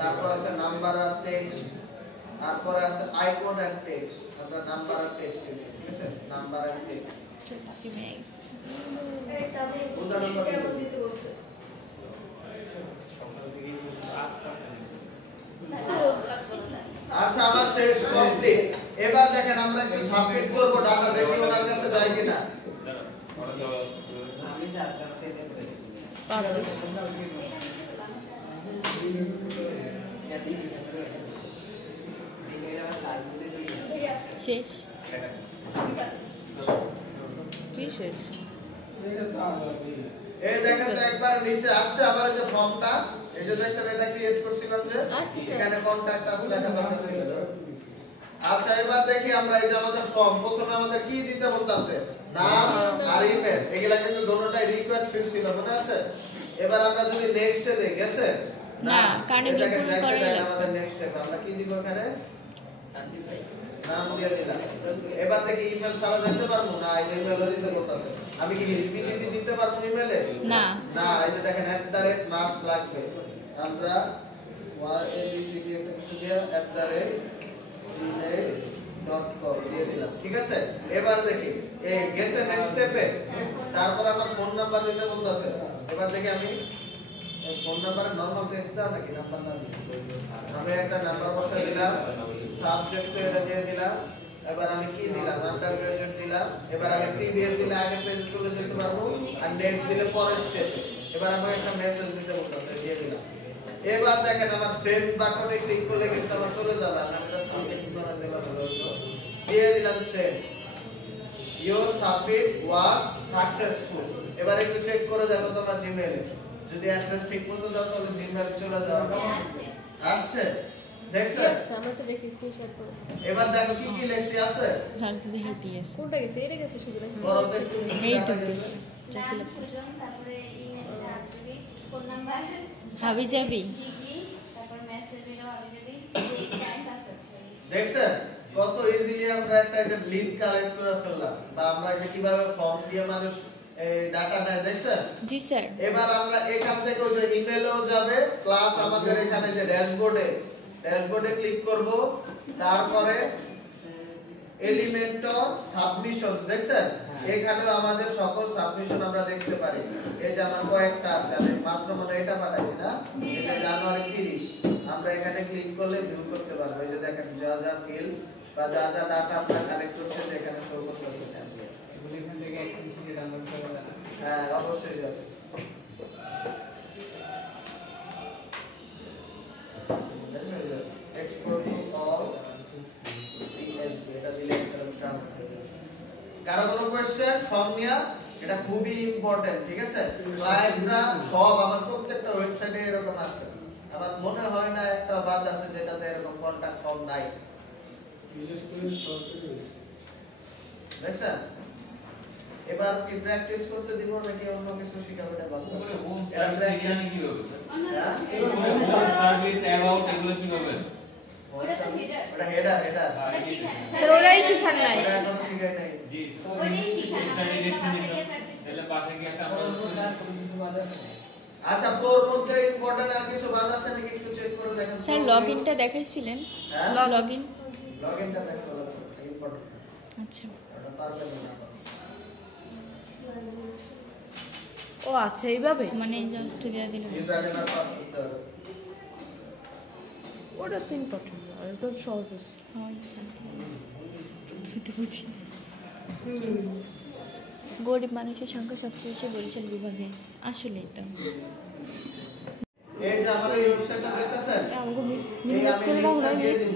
তারপর আছে নাম্বার আর টেক্সট, তারপরে আছে আইকন আর টেক্সট। আমরা নাম্বার আর টেক্সট, ঠিক আছে? নাম্বার আর টেক্সট উদাহরণ আচ্ছা, আমার শেষ কমপ্লিট। এবার দেখেন আমরা কি সাবমিট করব, ডাটা দেখি ওনার কাছে যায় কিনা। শেষ কি শেষ? এই দেখেন তো একবার নিচে আসছে আমার এই যে ফর্মটা, এই যে দেখছেন এটা ক্রিয়েট করছিলাম যে এখানে কন্টাক্ট আছে লেখা আছে। আচ্ছা এবার দেখি আমরা এই যে আমাদের ফর্ম, প্রথমে আমাদের কি দিতে বলতাছে, নাম আর ইমেল। এগুলা কিন্তু দুটোটাই রিকোয়ার্ড ফিল্ড ছিল, মনে আছে? এবার আমরা যদি নেক্সট এ দেই, গেছে না, কারণ এই দেখেন কি করে দেখেন আমাদের নেক্সট এ আমরা কি দিব এখানে, নাম দিয়ে দিলাম। এবার দেখি ইমেল ছাড়া যেতে পারবো না, ইমেল দিতে বলতাছে। আমি কি রিপিটিটি দিতে পারবো ইমেলে? না না, এই যে দেখেন @মাস্ট লাগবে। আমরা abcd একটা কিছু দিয়ে @gmail.com দিয়ে দিলাম, ঠিক আছে? এবার দেখি এই গেছে নেক্সট স্টেপে। তারপর আমার ফোন নাম্বার দিতে বলতাছে। এবার দেখি আমি ফোন নাম্বারে নরমাল টেক্সট দাও নাকি নাম্বার না দিই, আমি একটা নাম্বার বসাই দিলাম, সাবজেক্ট এটা দিয়ে দিলাম। এবার আমি কি দিলাম, আন্ডার গ্রাজুয়েট দিলাম। এবার আমি প্রিভিয়াস দিলে আগের পেজে চলে যেতে পারবো, আর নেক্সট দিলে পরের স্টেপে। এবার আমি একটা মেসেজ দিতে বলতাছে, দিয়ে দিলাম। এবার দেখেন আমার সেন্ড বাটনে ক্লিক করলে কিন্তু আমার চলে যাবে। আমি এটা সাবমিট করে দিলাম, দিয়ে দিলাম send. Your submit was successful. এবার একটু চেক করে দেখো তোমার জিমেইলে, যদি অ্যাড্রেস ঠিক মতো দাও তাহলে জিমেইল চলে যাবে। আসছে, দেখছো? আমাকে দেখি স্ক্রিনশট করো। এবার দেখো কি কি লেখছি আছে। জানতে দেখে দিয়েছে কোনটা গেছে? এটা গেছে শুধু নাকি? বড় তো একটু এই তো গেছে। নাম সুজন, তারপরে ইমেলটা দিবি, ফোন নাম্বার হাবি যাবি দিবি, তারপর মেসেজ দিলো হাবি যাবি, যে টাইম আছে। দেখছেন কত ইজিলি আমরা একটা যে লিড কালেক্ট করে ফেললাম, বা আমরা যে কিভাবে ফর্ম দিয়ে মানুষ এই ডাটা নেয়, দেখছেন? জি স্যার এবার আমরা এখান থেকে ওই যে ইমেলও যাবে, প্লাস আমাদের এখানে যে ড্যাশবোর্ডে ক্লিক করব। তারপরে এলিমেন্ট অফ সাবমিশন, দেখছেন? এখানেও আমাদের সকল সাবমিশন আমরা দেখতে পারি। এই যে আমার কয়েকটা আছে, আমি মাত্র মানে এটা পাঠাইছি না, এটা জানুয়ারি 30। আমরা এখানে ক্লিক করলে ভিউ করতে পারবো। এই যে দেখেন যা যা ফিল্ড বা যা যা ডাটা আমরা কালেক্ট করছি এখানে শো করতেছে। এখান থেকে এক্সটেনশন ডাউনলোড করা যায়। হ্যাঁ অবশ্যই যাবে। এক্সপোর্ট টু অল CSV, এটা দিলে একটা কারো কোনো কোশ্চেন ফর্ম নিয়া, এটা খুবই ইম্পর্টেন্ট, ঠিক আছে? ক্লায়েন্টরা সব আমার প্রত্যেকটা ওয়েবসাইটে এরকম আছে। আমার মনে হয় না একটা বাদ আছে যেটাতে এরকম কন্টাক্ট ফর্ম নাই, বিশেষ করে সরকারি। দেখছেন? এবার কি প্র্যাকটিস করতে দিব নাকি অন্য কিছু শিখাবো? এটা বাদ ওরে হোম সার্ভিস এখানে কি হবে স্যার? অন্য হোম সার্ভিস অ্যাবাউট এগুলো কি হবে? ওটা তো হেডার, ওটা হেডার ওটা শিখায় স্যার ওরাই শিখান নাই। ওটা এখনো শিখাই নাই। জি ওইটাই শিখায়, স্টাডি আমরা ডেস্টিনেশন practice তাহলে পাশে কি একটা আমরা আচ্ছা তোর মধ্যে ইম্পর্টেন্ট আর কিছু বাদ আছে নাকি একটু চেক করে দেখেন। স্যার লগইনটা দেখাইছিলেন হ্যাঁ লগইন লগইনটা দেখো ইম্পর্টেন্ট। আচ্ছা এটা পারবেন না। ও আচ্ছা এইভাবে মানে জাস্ট দিয়ে দিলে ইউজারে না পাস করতে হবে। ওটা তো ইম্পর্টেন্ট, আর এটা সহজ আছে। হয় জানতে তুই তো বুঝি গরিব মানুষের সংখ্যা সবচেয়ে বেশি বরিশাল বিভাগে। আসলেই তো এই যে আমার এই ওয়েবসাইটটা দেখতেছেন, আমগো এই মিনি আমি স্কুল লিংকটা না দিয়ে দিব।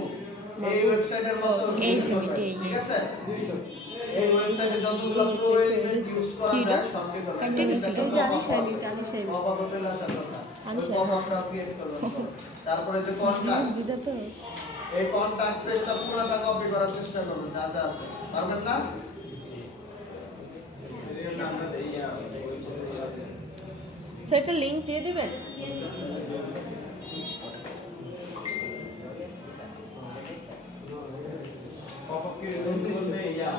এই ওয়েবসাইটের মতো এই ছবিটা এই ঠিক আছে? এই ওয়েবসাইটে যতগুলো প্রো এলিমেন্ট ইউজ করা যায় সব কিছু করা কাটে দিছিল। এই যে আনিশাইনি বাবা চলে আসার কথা। আনিশাইনি। বাবাটা ক্রিয়েট করব। তারপরে যে কন্টাক্ট দিদা তো এই কন্টাক্ট পেজটা পুরোটা কপি করার চেষ্টা করুন যা যা আছে পারবেন না আমরা দেইয়া ওয়েবসাইটে আছে সেটা লিংক দিয়ে দিবেন পপআপ কি বলতে ইয়া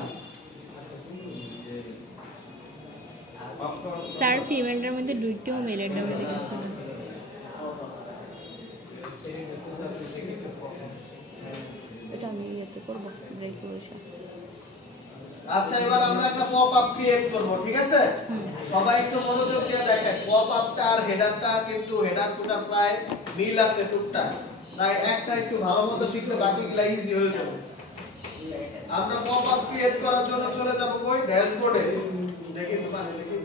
স্যার ফিমেলটার মধ্যে ঢুকতেও মেলেটার মধ্যে গেছে না এটা আমি ইয়েতে করবো ব্রেক বসে আচ্ছা এবার আমরা একটা পপআপ ক্রিয়েট করব ঠিক আছে সবাই একটু মনোযোগ দিয়ে দেখেন পপআপটা আর হেডারটা কিন্তু হেডার ফুটার প্রায় মিল আছে টুকটাক তাই একটা একটু ভালো মতো শিখলে বাকিগুলো ইজি হয়ে যাবে আমরা পপআপ ক্রিয়েট করার জন্য চলে যাব কই ড্যাশবোর্ডে দেখি দোকানে দেখি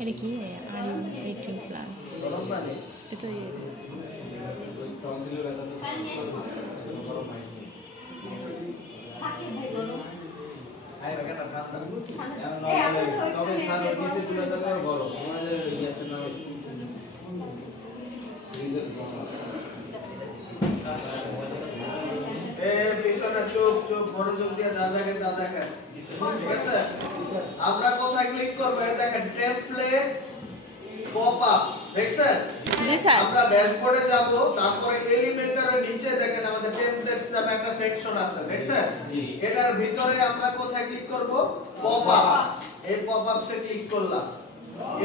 এটা কি আর 18 প্লাস গরম পানি এটা টনসিলের ব্যথা তো গরম হয় এটা ঠান্ডা তবে স্যার পিসি গুলো তো বড় আমাদের ইয়াতে না পিছনে চুপ চুপ মনোযোগ দিয়ে যা দেখেন তা দেখেন ঠিক আছে আমরা কোথায় ক্লিক করব এই দেখেন টেমপ্লেট পপআপ দেখছেন জি স্যার আমরা ড্যাশবোর্ডে যাব তারপরে এলিমেন্টারের নিচে দেখেন আমাদের টেমপ্লেটস নামে একটা সেকশন আছে দেখছেন জি এটার ভিতরে আমরা কোথায় ক্লিক করব পপআপ এই পপআপসে ক্লিক করলাম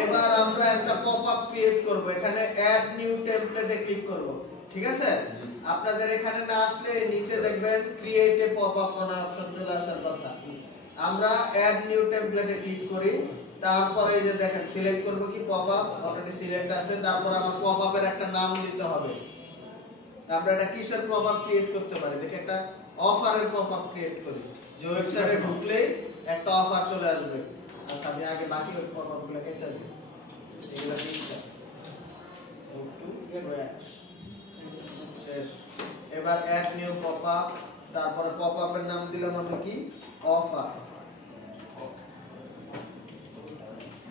এবার আমরা একটা পপআপ ক্রিয়েট করব এখানে অ্যাড নিউ টেমপ্লেটে ক্লিক করব ঠিক আছে আপনাদের এখানে না আসলে নিচে দেখবেন ক্রিয়েট এ পপআপ কোনা অপশন চলে আসার কথা আমরা অ্যাড নিউ টেমপ্লেটে ক্লিক করি তারপরে এই যে দেখেন সিলেক্ট করব কি পপআপ অলরেডি সিলেক্ট আছে তারপর আমার পপআপের একটা নাম দিতে হবে আমরা এটা কিসের পপআপ ক্রিয়েট করতে পারি দেখি একটা অফারের পপআপ ক্রিয়েট করি যে ওয়েবসাইটে ঢুকলেই একটা অফার চলে আসবে আচ্ছা আমি আগে বাকি পপআপগুলো কেটে দিই এগুলো তিনটা শেষ এবার অ্যাড নিউ পপআপ তারপরে পপআপের নাম দিলাম আমি কি অফার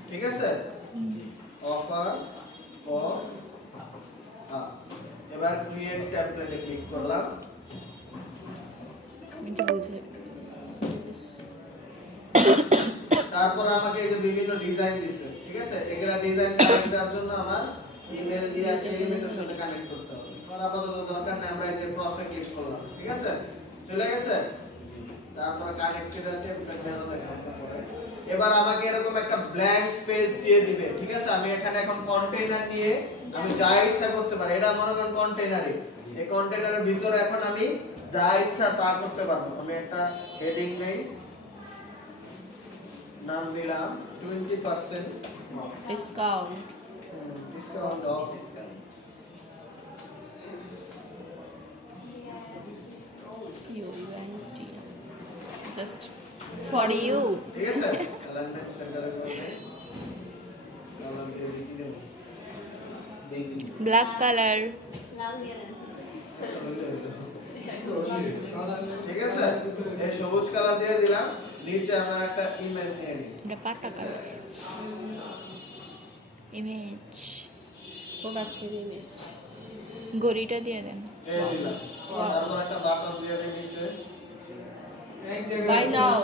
ঠিক আছে অফার এবার ক্রিয়েট টেমপ্লেটে ক্লিক করলাম আমি তো বুঝি তারপর আমাকে এই যে বিভিন্ন ডিজাইন দিয়েছে ঠিক আছে এগুলা ডিজাইন কানেক্ট দেওয়ার জন্য আমার ইমেল দিয়ে এলিমেন্টের সাথে কানেক্ট করতে হবে আর আপাতত দরকার নেই আমরা এই যে প্রসেস ক্লিক করলাম ঠিক আছে চলে গেছে তারপর কানেক্টেড টেমপ্লেট নেওয়া দেখেন এবার আমাকে এরকম একটা ব্ল্যাঙ্ক স্পেস দিয়ে দিবে ঠিক আছে আমি এখানে এখন কন্টেইনার নিয়ে আমি যা ইচ্ছা করতে পারি এটা মনে করেন কন্টেইনারে এই কন্টেইনারের ভিতরে এখন আমি যা ইচ্ছা তা করতে পারবো আমি একটা হেডিং নেই নাম দিলাম 20% discount discount of COUNT just for you ঠিক আছে অ্যালাইনমেন্ট সেন্টারে করে কালার দিয়ে দিই black color লাল দিয়ে দেন ঠিক আছে এই সবুজ কালার দিয়ে দিলাম নিচে আমরা একটা ইমেজ নিয়ে নিই এটা পাতা কালার ইমেজ প্রোডাক্টের ইমেজ গড়িটা দিয়ে দেন এই দিলাম তারপর একটা বাটন দিয়ে দিই নিচে এক বাই নাও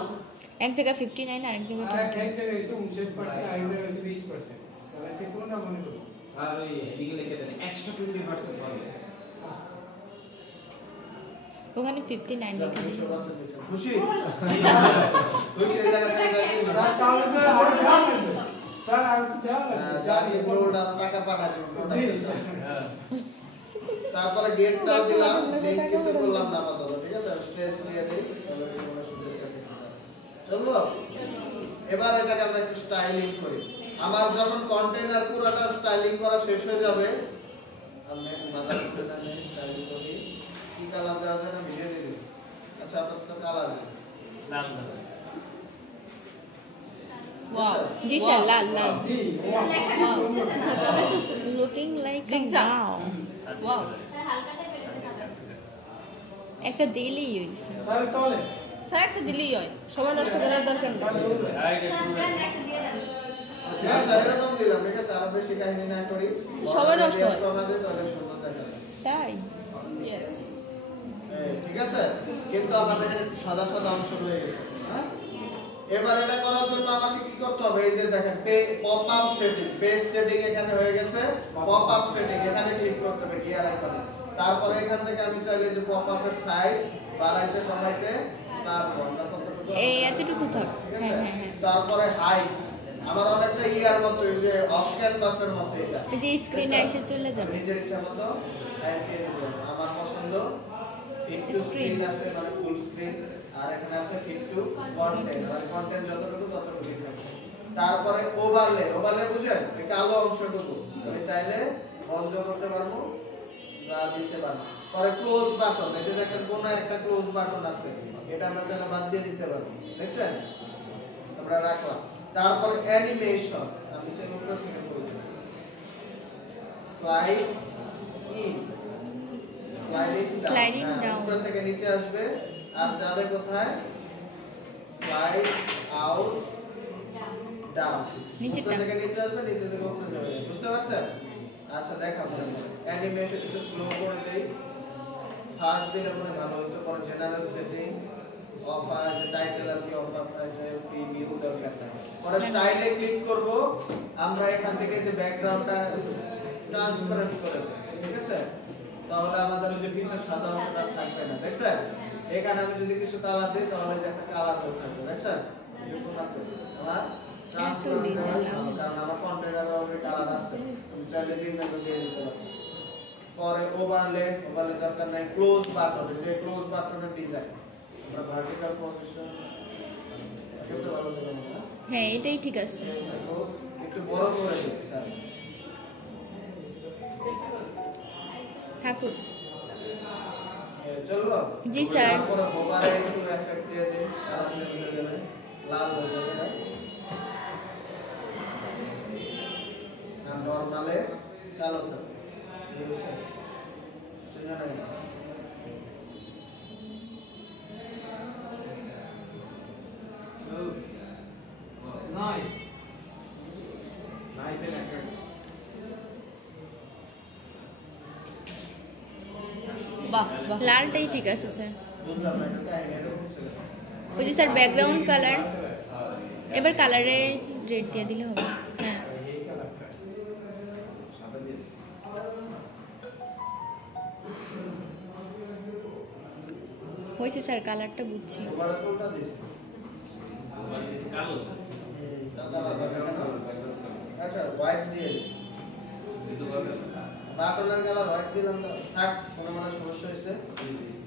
এক জায়গায় 59 আর এক জায়গায় 20 এক জায়গায় এসে 59% আর এক জায়গায় এসে 20% তাহলে ঠিক কোনটা মনে করো আর ওই হেডিং লিখে দেন এক্সট্রা 20% পাবে ওখানে 59 লেখা খুশি দিন। খুশি খুশি এই জায়গা থেকে স্যার তাহলে তো আর দেওয়া লাগবে স্যার আর দেওয়া লাগবে জানি গোল্ডার টাকা পাঠাচ্ছি জি স্যার তারপরে গেটটাও দিলাম লিংক কিছু করলাম না আপাতত ঠিক আছে স্পেস দিয়ে দেই তাহলে কোনো সুবিধা নেই চলবো এবার এটাকে আমরা একটু স্টাইলিং করি আমার যখন কন্টেইনার পুরোটা স্টাইলিং করা শেষ হয়ে যাবে আমি মাথা করতে জানি স্টাইলিং করি কি কালার দেওয়া যায় না ভিডিও দিয়ে দিই আচ্ছা আপনার তো কালার নেই নাম দাও ওয়াও জি স্যার লাল লাল জি looking like Zigzag. Wow wow sir হালকা টাইপের একটা কালার একটা দিলেই হইছে স্যার চলে স্যার একটা দিলেই হয় সময় নষ্ট করার দরকার নেই স্যার দেন একটা দিয়ে দেন আচ্ছা এরকম দিলাম ঠিক আছে আর বেশি কাহিনী না করি সবাই নষ্ট হয়। আমাদের তাহলে সুন্দর দেখা যায় তাই ইয়েস ঠিক আছে, কিন্তু আমাদের সাদা সাদা অংশ রয়ে গেছে। হ্যাঁ, এবার এটা করার জন্য আমাকে কি করতে হবে? এই যে দেখেন pop up setting, page setting এখানে হয়ে গেছে। পপ আপ সেটিং এখানে ক্লিক করতে হবে গিয়ার আইকনে। তারপরে এখান থেকে আমি চাইলে যে পপ আপের সাইজ বাড়াইতে কমাইতে পারবো। আমরা কতটুকু এই এতটুকু থাক। ঠিক আছে। হ্যাঁ হ্যাঁ হ্যাঁ। তারপরে হাইট আমার অনেকটা ইয়ার মতো, এই যে অফ ক্যানভাসের মতো এটা। এই যে স্ক্রিনে এসে চলে যাবে। নিজের ইচ্ছা মতো হাইট দিয়ে দিতে হবে। আমার পছন্দ ফিট টু স্ক্রিন আছে, মানে ফুল স্ক্রিন, আর এখানে আছে ফিট টু কন্টেন্ট, মানে কন্টেন্ট যতটুকু ততটুকুই থাকবে। তারপরে ওভারলে, ওভারলে বুঝেন এই কালো অংশটুকু আমি চাইলে বন্ধ করতে পারবো বা দিতে পারবো। পরে ক্লোজ বাটন, এই যে দেখেন কোন একটা ক্লোজ বাটন আছে, এটা আমরা চাইলে বাদ দিয়ে দিতে পারবো। দেখছেন, আমরা রাখলাম। তারপরে অ্যানিমেশন আমি চাইলে উপর থেকে করব, স্লাইড ইন, স্লাইডিং ডাউন, উপর থেকে নিচে আসবে আর যাবে কোথায়? স্লাইড আউট ডাউন, নিচে উপর থেকে নিচে আসবে, নিচে থেকে উপরে যাবে। বুঝতে পারছেন? আচ্ছা দেখাবো। অ্যানিমেশন একটু স্লো করে দেই, ফার্স্ট দিলে মনে ভালো হতো। পরে জেনারেল সেটিং অফ আছে, টাইটেল আর কি অফ আছে, প্রিভিউ দরকার নাই। পরে স্টাইলে ক্লিক করব, আমরা এখান থেকে যে ব্যাকগ্রাউন্ডটা ট্রান্সপারেন্ট করে দেব। ঠিক আছে, তাহলে আমাদের ওই যে পিছের সাদা অংশটা থাকবে না। দেখছেন, এখানে আমি যদি কিছু কালার দিই তাহলে যে একটা কালার হয়ে থাকবে। দেখছেন, যোগ্য থাকবে আমার ট্রান্সপারেন্ট, কারণ আমার কন্টেনারে অলরেডি কালার আছে, তুমি চাইলে জিমেল দিয়ে দিতে পারো। পরে ওভারলে, ওভারলে দরকার নাই। ক্লোজ বাটন, যে ক্লোজ বাটনের ডিজাইন আমরা ভার্টিক্যাল পজিশন করতে পারবো না। হ্যাঁ এটাই ঠিক আছে। একটু বড় করে দিই স্যার, ঠাকুর। চললো? জি স্যার। তারপরে ওভারে একটু এফেক্ট দিয়ে দিই, কালার চেঞ্জ হয়ে যাবে, লাল হয়ে যাবে। আর নরমালে কালো থাকবে। বুঝছেন? চেঞ্জ হয় না। Nice. Nice and accurate. বাহ বাহ লালটাই ঠিক আছে স্যার। বুঝলাম না, এটা কাহিনী এরকম ছিল। ওই যে স্যার ব্যাকগ্রাউন্ড কালার, এবার কালারে রেড দিয়ে দিলে হবে। হ্যাঁ এই কালারটা। সাদা দিয়ে দিই। হয়েছে স্যার, কালারটা বুঝছি। ওভারে তো ওটা দিছি। ওভার দিছি কালো স্যার। আচ্ছা, হোয়াইট দিয়ে দিই। কিন্তু ভাবে বাটনের কালার হোয়াইট দিলাম তো থাক, কোনো মানে সমস্যা হয়েছে?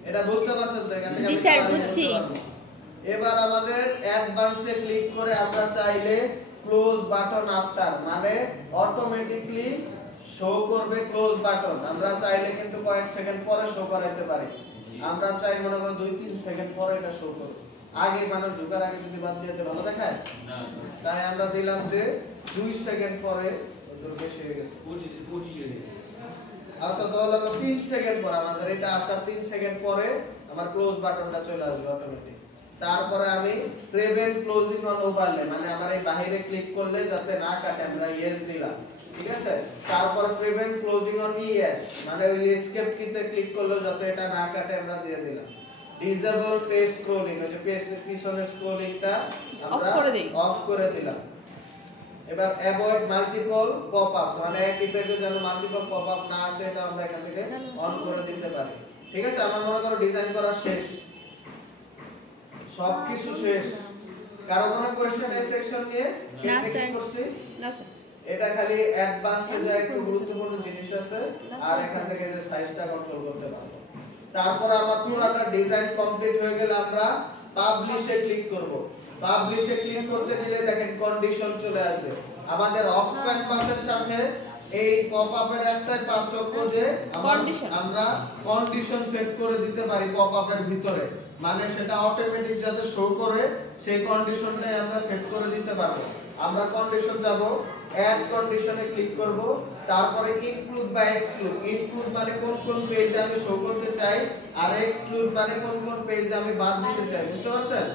এটা বুঝতে পারছেন তো? এখান থেকে জি আমি স্যার, colour বুঝছি। করতে পারবো। এবার আমাদের অ্যাডভান্সে ক্লিক করে আমরা চাইলে ক্লোজ বাটন আফটার, মানে অটোমেটিক্যালি শো করবে ক্লোজ বাটন। আমরা চাইলে কিন্তু কয়েক সেকেন্ড পরে শো করাইতে পারি। আমরা চাই মনে করুন 2-3 সেকেন্ড পরে এটা শো করবে। আগে মানে ঢোকার আগে যদি বাদ দিতে ভালো দেখায় না তাই আমরা দিলাম যে 2 সেকেন্ড পরে ওদের বেশি হয়ে গেছে। 25 হয়ে গেছে। আচ্ছা, তাহলে আমরা 3 সেকেন্ড পরে, আমাদের এটা আসার 3 সেকেন্ড পরে আমার ক্লোজ বাটনটা চলে আসবে অটোমেটিক। তারপরে আমি প্রিভেন্ট ক্লোজিং অন ওভারলে, মানে আমার এই বাইরে ক্লিক করলে যাতে না কাটে, আমরা ইয়েস দিলাম। ঠিক আছে, তারপর প্রিভেন্ট ক্লোজিং অন ইয়েস, মানে ওই এসকেপ কিতে ক্লিক করলে যাতে এটা না কাটে আমরা দিয়ে দিলাম। ডিসেবল পেজ স্ক্রলিং, ওই যে পেজ পিছনের স্ক্রলিংটা আমরা অফ করে দিলাম। এবার অ্যাভয়েড মাল্টিপল পপআপস, মানে একই পেজে যেন মাল্টিপল পপআপ না আসে, এটা আমরা এখান থেকে অন করে দিতে পারি। ঠিক আছে, আমার মনে করো ডিজাইন করা শেষ, সবকিছু শেষ। কারো কোনো কোশ্চেন এই সেকশন নিয়ে? না স্যার। করছি না স্যার এটা খালি অ্যাডভান্সে যা একটু গুরুত্বপূর্ণ জিনিস আছে, আর এখান থেকে যে সাইজটা কন্ট্রোল করতে পারবো। তারপর আমার পুরোটা ডিজাইন কমপ্লিট হয়ে গেলে আমরা পাবলিশে ক্লিক করব। পাবলিশে ক্লিক করতে গেলে দেখেন কন্ডিশন চলে আসবে। আমাদের অফ ক্যানভাসের সাথে এই পপআপের একটাই পার্থক্য যে আমরা কন্ডিশন সেট করে দিতে পারি পপআপের ভিতরে, মানে সেটা অটোমেটিক যাতে শো করে সেই কন্ডিশনটাই আমরা সেট করে দিতে পারবো। আমরা কন্ডিশন যাব, অ্যাড কন্ডিশনে ক্লিক করব, তারপরে ইনক্লুড বা এক্সক্লুড। ইনক্লুড মানে কোন কোন পেজে আমি শো করতে চাই, আর এক্সক্লুড মানে কোন কোন পেজে আমি বাদ দিতে চাই। বুঝতে পারছেন?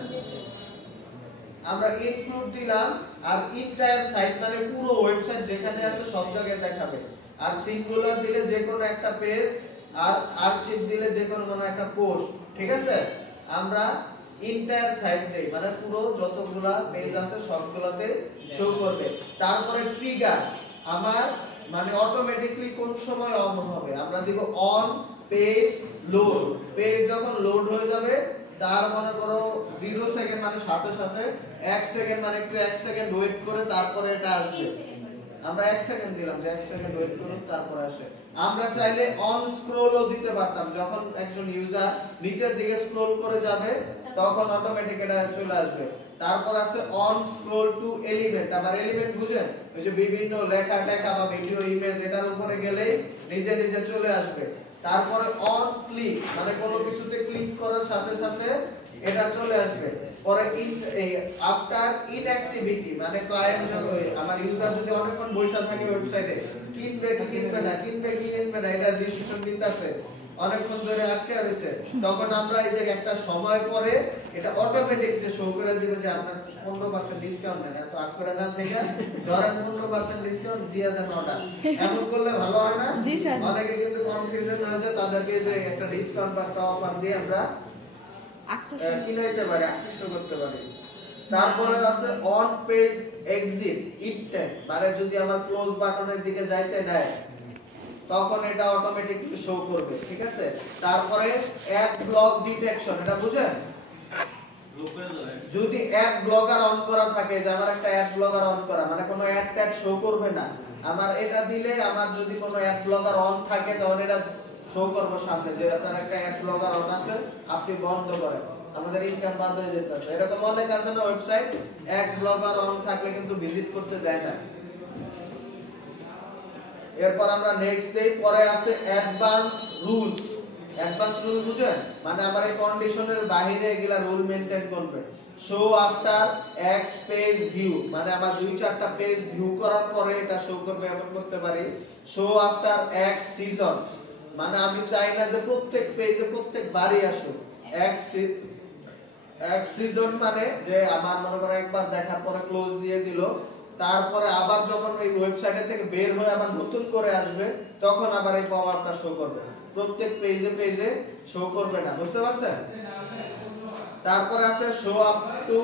আমরা ইনক্লুড দিলাম, আর এন্টায়ার সাইট মানে পুরো ওয়েবসাইট যেখানে আছে সব জায়গায় দেখাবে। আর সিঙ্গুলার দিলে যে কোনো একটা পেজ আর আর্চিভ দিলে যে কোনো মানে একটা পোস্ট, ঠিক আছে? আমরা এন্টায়ার সাইট দেই, মানে পুরো যতগুলা পেজ আছে সবগুলাতে শো করবে। তারপরে ট্রিগার, আমার মানে অটোমেটিক্যালি কোন সময় অন হবে, আমরা দিব অন পেজ লোড। পেজ যখন লোড হয়ে যাবে তার মনে করো 0 সেকেন্ড মানে সাথে সাথে 1 সেকেন্ড মানে একটু 1 সেকেন্ড ওয়েট করে তারপরে এটা আসবে। আমরা 1 সেকেন্ড দিলাম যে 1 সেকেন্ড ওয়েট করুন তারপরে আসে। আমরা চাইলে অন স্ক্রলও দিতে পারতাম, যখন একজন ইউজার নিচের দিকে স্ক্রল করে যাবে তখন অটোমেটিক এটা চলে আসবে। তারপর আছে অন স্ক্রল টু এলিমেন্ট। আবার এলিমেন্ট বুঝেন, ওই যে বিভিন্ন লেখা টেখা বা ভিডিও ইমেজ এটার উপরে গেলেই নিজে নিজে চলে আসবে। তারপরে অন ক্লিক, মানে কোনো কিছুতে ক্লিক করার সাথে সাথে এটা চলে আসবে। পরে আফটার ইনঅ্যাক্টিভিটি, মানে ক্লায়েন্ট আমার ইউজার যদি অনেকক্ষণ বসে থাকে ওয়েবসাইটে, কিনবে কি কিনবে না, কিনবে কি কিনবে না, এটা ডিসিশন নিতেছে, অনেকক্ষণ ধরে আটকে রয়েছে, তখন আমরা এই যে একটা সময় পরে এটা অটোমেটিক যে শো করে দিবে যে আপনার 15% ডিসকাউন্ট দেন, এত আট করে না থেকে ধরেন 15% ডিসকাউন্ট দিয়ে দেন অর্ডার। এমন করলে ভালো হয় না? জি স্যার। অনেকে কিন্তু কনফিউশন হয়ে যায়, তাদেরকে যে একটা ডিসকাউন্ট বা একটা অফার দিয়ে আমরা কিনাইতে পারি, আকৃষ্ট করতে পারি। তারপরে আছে অন পেজ এক্সিট ইনটেন্ট, মানে যদি আমার ক্লোজ বাটনের দিকে যাইতে দেয় তখন এটা অটোমেটিকলি শো করবে, ঠিক আছে? তারপরে অ্যাড ব্লক ডিটেকশন, এটা বুঝেন? যদি অ্যাড ব্লকার অন করা থাকে, যে আমার একটা অ্যাড ব্লকার অন করা, মানে কোনো অ্যাড ট্যাগ শো করবে না, আমার এটা দিলে আমার যদি কোনো অ্যাড ব্লকার অন থাকে তখন এটা শো করবে সামনে যে আপনার একটা অ্যাড ব্লকার অন আছে, আপনি বন্ধ করেন, আমাদের ইনকাম বন্ধ হয়ে যেতেছে। এরকম অনেক আছে না ওয়েবসাইট, অ্যাড ব্লকার অন থাকলে কিন্তু ভিজিট করতে দেয় না। এরপর আমরা নেক্সট ডে পরে আছে অ্যাডভান্স রুলস। অ্যাডভান্স রুল বুঝেন, মানে আমার এই কন্ডিশনের বাইরে এগুলা রুল মেইনটেইন করবে। Show after x page view, মানে আমার 2-4টা পেজ ভিউ করার পরে এটা শো করবে, এমন করতে পারি। শো আফটার এক্স সিজন, মানে আমি চাই না যে প্রত্যেক পেজে প্রত্যেকবারই আসুক। এক্স সিজন মানে যে আমার মনে করো একবার দেখার পরে ক্লোজ দিয়ে দিল, তারপরে আবার যখন এই ওয়েবসাইট থেকে বের হয়ে আবার নতুন করে আসবে তখন আবার এই পপআপটা শো করবে, প্রত্যেক পেজে শো করবে না, বুঝতে পারছেন? তারপর আছে show up to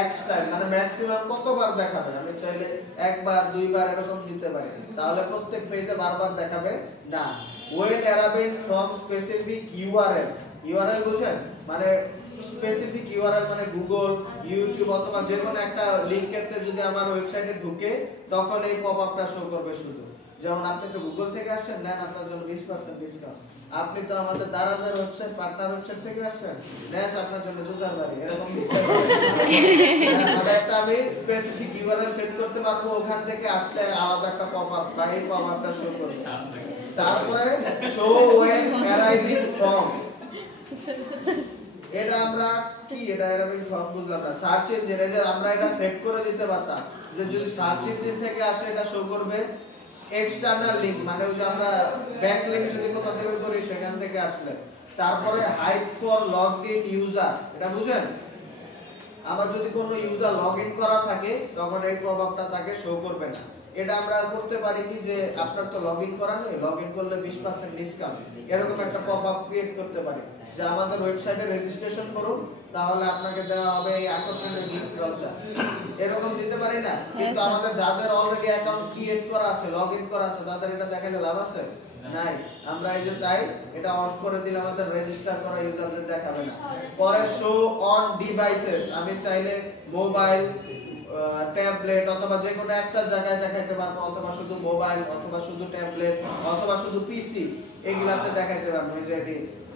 x time, মানে ম্যাক্সিমাম কতবার দেখাবে, আমি চাইলে একবার 2বার এরকম দিতে পারি, তাহলে প্রত্যেক পেজে বারবার দেখাবে না। When arriving from specific URL বুঝেন, মানে স্পেসিফিক ইউআরএল মানে গুগল, ইউটিউব অথবা যে কোনো একটা লিংকেতে যদি আমার ওয়েবসাইটে ঢুকে তখন এই পপআপটা শো করবে শুধু। যেমন আপনি তো গুগল থেকে আসছেন, নেন আপনার জন্য 20% ডিসকাউন্ট। আপনি তো আমাদের দারাজের ওয়েবসাইট পার্টনার ওয়েবসাইট থেকে আসছেন, নেস আপনার জন্য জুতার বাড়ি, এরকম মানে একটা আমি স্পেসিফিক ইউআরএল সেট করতে পারবো, ওখান থেকে আসলে আলাদা একটা পপআপ বা এই পপআপটা শো করবে। তারপরে শো ওয়েন অ্যারাইভিং ফ্রম, এটা আমরা কি, এটা অ্যারাইভিং ফ্রম বুঝলাম না। সার্চ ইঞ্জিন, যে আমরা এটা সেট করে দিতে পারতাম যে যদি সার্চ ইঞ্জিন থেকে আসে এটা শো করবে এক্সটার্নাল লিংক, মানে ওই যে আমরা ব্যাক লিংক যদি কোথা থেকে করি সেখান থেকে আসলে। তারপরে hide for logged in user, এটা বুঝেন, আবার যদি কোনো ইউজার লগইন করা থাকে তখন এই পপআপটা তাকে শো করবে না। এটা আমরা করতে পারি কি যে আপনার তো লগইন করা নেই, লগইন করলে 20% ডিসকাউন্ট, এরকম একটা পপআপ ক্রিয়েট করতে পারি যে আমাদের ওয়েবসাইটে রেজিস্ট্রেশন করুন তাহলে আপনাকে দেওয়া হবে এই আকর্ষণীয় গিফট ভাউচার, এরকম দিতে পারি না? কিন্তু আমাদের যাদের অলরেডি অ্যাকাউন্ট ক্রিয়েট করা আছে, লগইন করা আছে, তাদের এটা দেখালে লাভ আছে নাই? আমরা এই যে তাই এটা অন করে দিলে আমাদের রেজিস্টার করা ইউজারদের দেখাবে না। পরে শো অন ডিভাইসেস, আমি চাইলে মোবাইল, ট্যাবলেট অথবা যে কোনো একটা জায়গায় দেখাইতে পারবো, অথবা শুধু মোবাইল, অথবা শুধু ট্যাবলেট, অথবা শুধু পিসি, এগুলাতে দেখাইতে পারবো। যে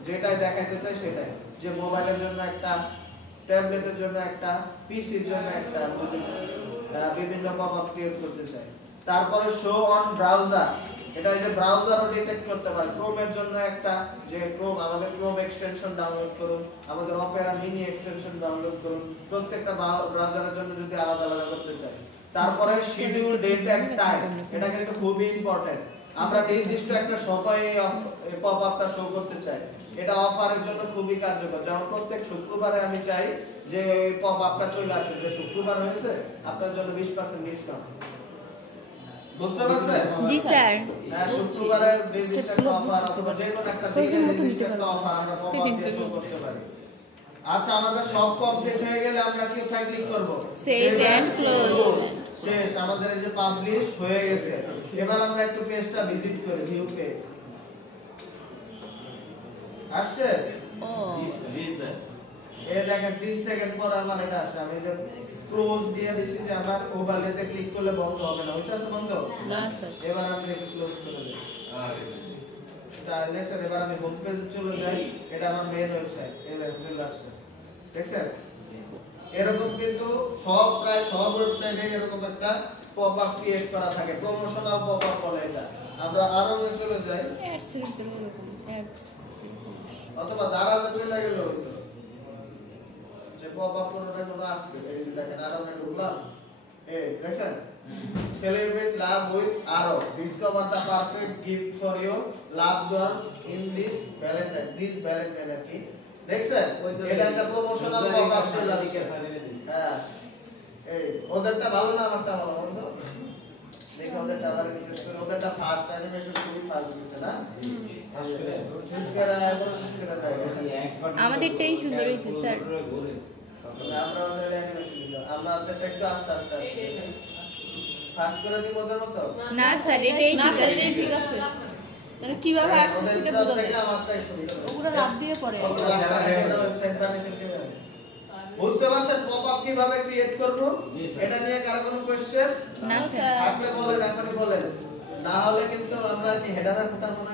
যেটাই দেখাইতে চাই সেটাই, যে মোবাইলের জন্য একটা, ট্যাবলেটের জন্য একটা, পিসির জন্য একটা, যদি বিভিন্ন পপআপ ক্রিয়েট করতে চাই। তারপরে শো অন ব্রাউজার, এটা যে ব্রাউজারও ডিটেক্ট করতে পারে। ক্রোমের জন্য একটা, যে ক্রোম, আমাদের ক্রোম এক্সটেনশন ডাউনলোড করুন, আমাদের অপেরা মিনি এক্সটেনশন ডাউনলোড করুন, প্রত্যেকটা ব্রাউজারের জন্য যদি আলাদা আলাদা করতে চাই। তারপরে শিডিউল ডেট এন্ড টাইম, এটা কিন্তু খুবই ইম্পর্টেন্ট। আমরা নির্দিষ্ট একটা সময়ে পপআপটা শো করতে চাই, এটা অফারের জন্য খুবই কার্যকর। যেমন প্রত্যেক শুক্রবারে আমি চাই যে পপআপটা চলে আসে যে শুক্রবার হয়েছে আপনার জন্য 20% ডিসকাউন্ট। বুঝতে পারছেন? জি স্যার। হ্যাঁ, শুক্রবারে রেজিস্টার অফার অথবা যে কোনো একটা দিনে রেজিস্টার অফার আমরা পপ আপ দিয়ে শুরু করতে পারি। আচ্ছা, আমাদের সব কমপ্লিট হয়ে গেলে আমরা কি কোথায় ক্লিক করব? Save and close. শেষ, আমাদের এই যে পাবলিশ হয়ে গেছে। এবার আমরা একটু পেজটা ভিজিট করি, ভিউ পেজ আসছে। ও জি স্যার। এই দেখেন 3 সেকেন্ড পর আমার এটা আসে। আমি যে ক্লোজ দিয়ে দিছি যে আমার ওভারলেতে ক্লিক করলে বন্ধ হবে না, ওইটাছে বন্ধ না স্যার। এবার আমি এটা ক্লোজ করে দিই। তাহলে দেখছেন, এবার আমি হোম পেজে চলে যাই। এটা আমার মেইন ওয়েবসাইট, এই দেখেন চলে আসছে, দেখছেন? এরকম কিন্তু প্রায় সব ওয়েবসাইটে এরকম একটা পপআপ ক্রিয়েট করা থাকে, প্রমোশনাল পপআপ বলে এটা। আমরা আরো চলে যাই, অ্যাডস এর ভিতরে এরকম অ্যাডস অথবা দাঁড়াতে চলে গেল যে পপআপ কোনটা আসবে। এই দেখেন আরো আমি ঢুকলাম, এই দেখছেন, সেলিব্রেট লাভ উইথ আরো, discover the perfect gift for your loved ones in this Valentine, আর কি দেখছেন? এটা একটা প্রমোশনাল পপআপ চলে আসছে। হ্যাঁ, এই ওদেরটা ভালো না, আমারটা ভালো বন্ধ। দেখো ওদেরটা আবার রিফ্রেশ করে, ওদেরটা ফাস্ট অ্যানিমেশন খুবই ফাস্ট দিছে না? আমাদেরটাই সুন্দর হয়েছে স্যার। আমরা ওদের অ্যানিমেশন দিলাম, আমরা ওদেরটা একটু আস্তে আস্তে ফাস্ট করে দিব ওদের মতো। না স্যার, এটাই না ঠিক স্যার, আছে। এটাই ঠিক আছে। মানে কিভাবে আসছে সেটা বোঝা যায়। আমারটাই সুবিধা। ওগুলো লাভ দিয়ে পড়ে। ওয়েবসাইট বানিয়েছেন কি জানেন? বুঝতে পারছেন পপআপ কিভাবে ক্রিয়েট করব? এটা নিয়ে কারো কোনো কোশ্চেন না স্যার। থাকলে বলেন, এখনই বলেন, না হলে কিন্তু আমরা কি হেডার আর ফুটার মনে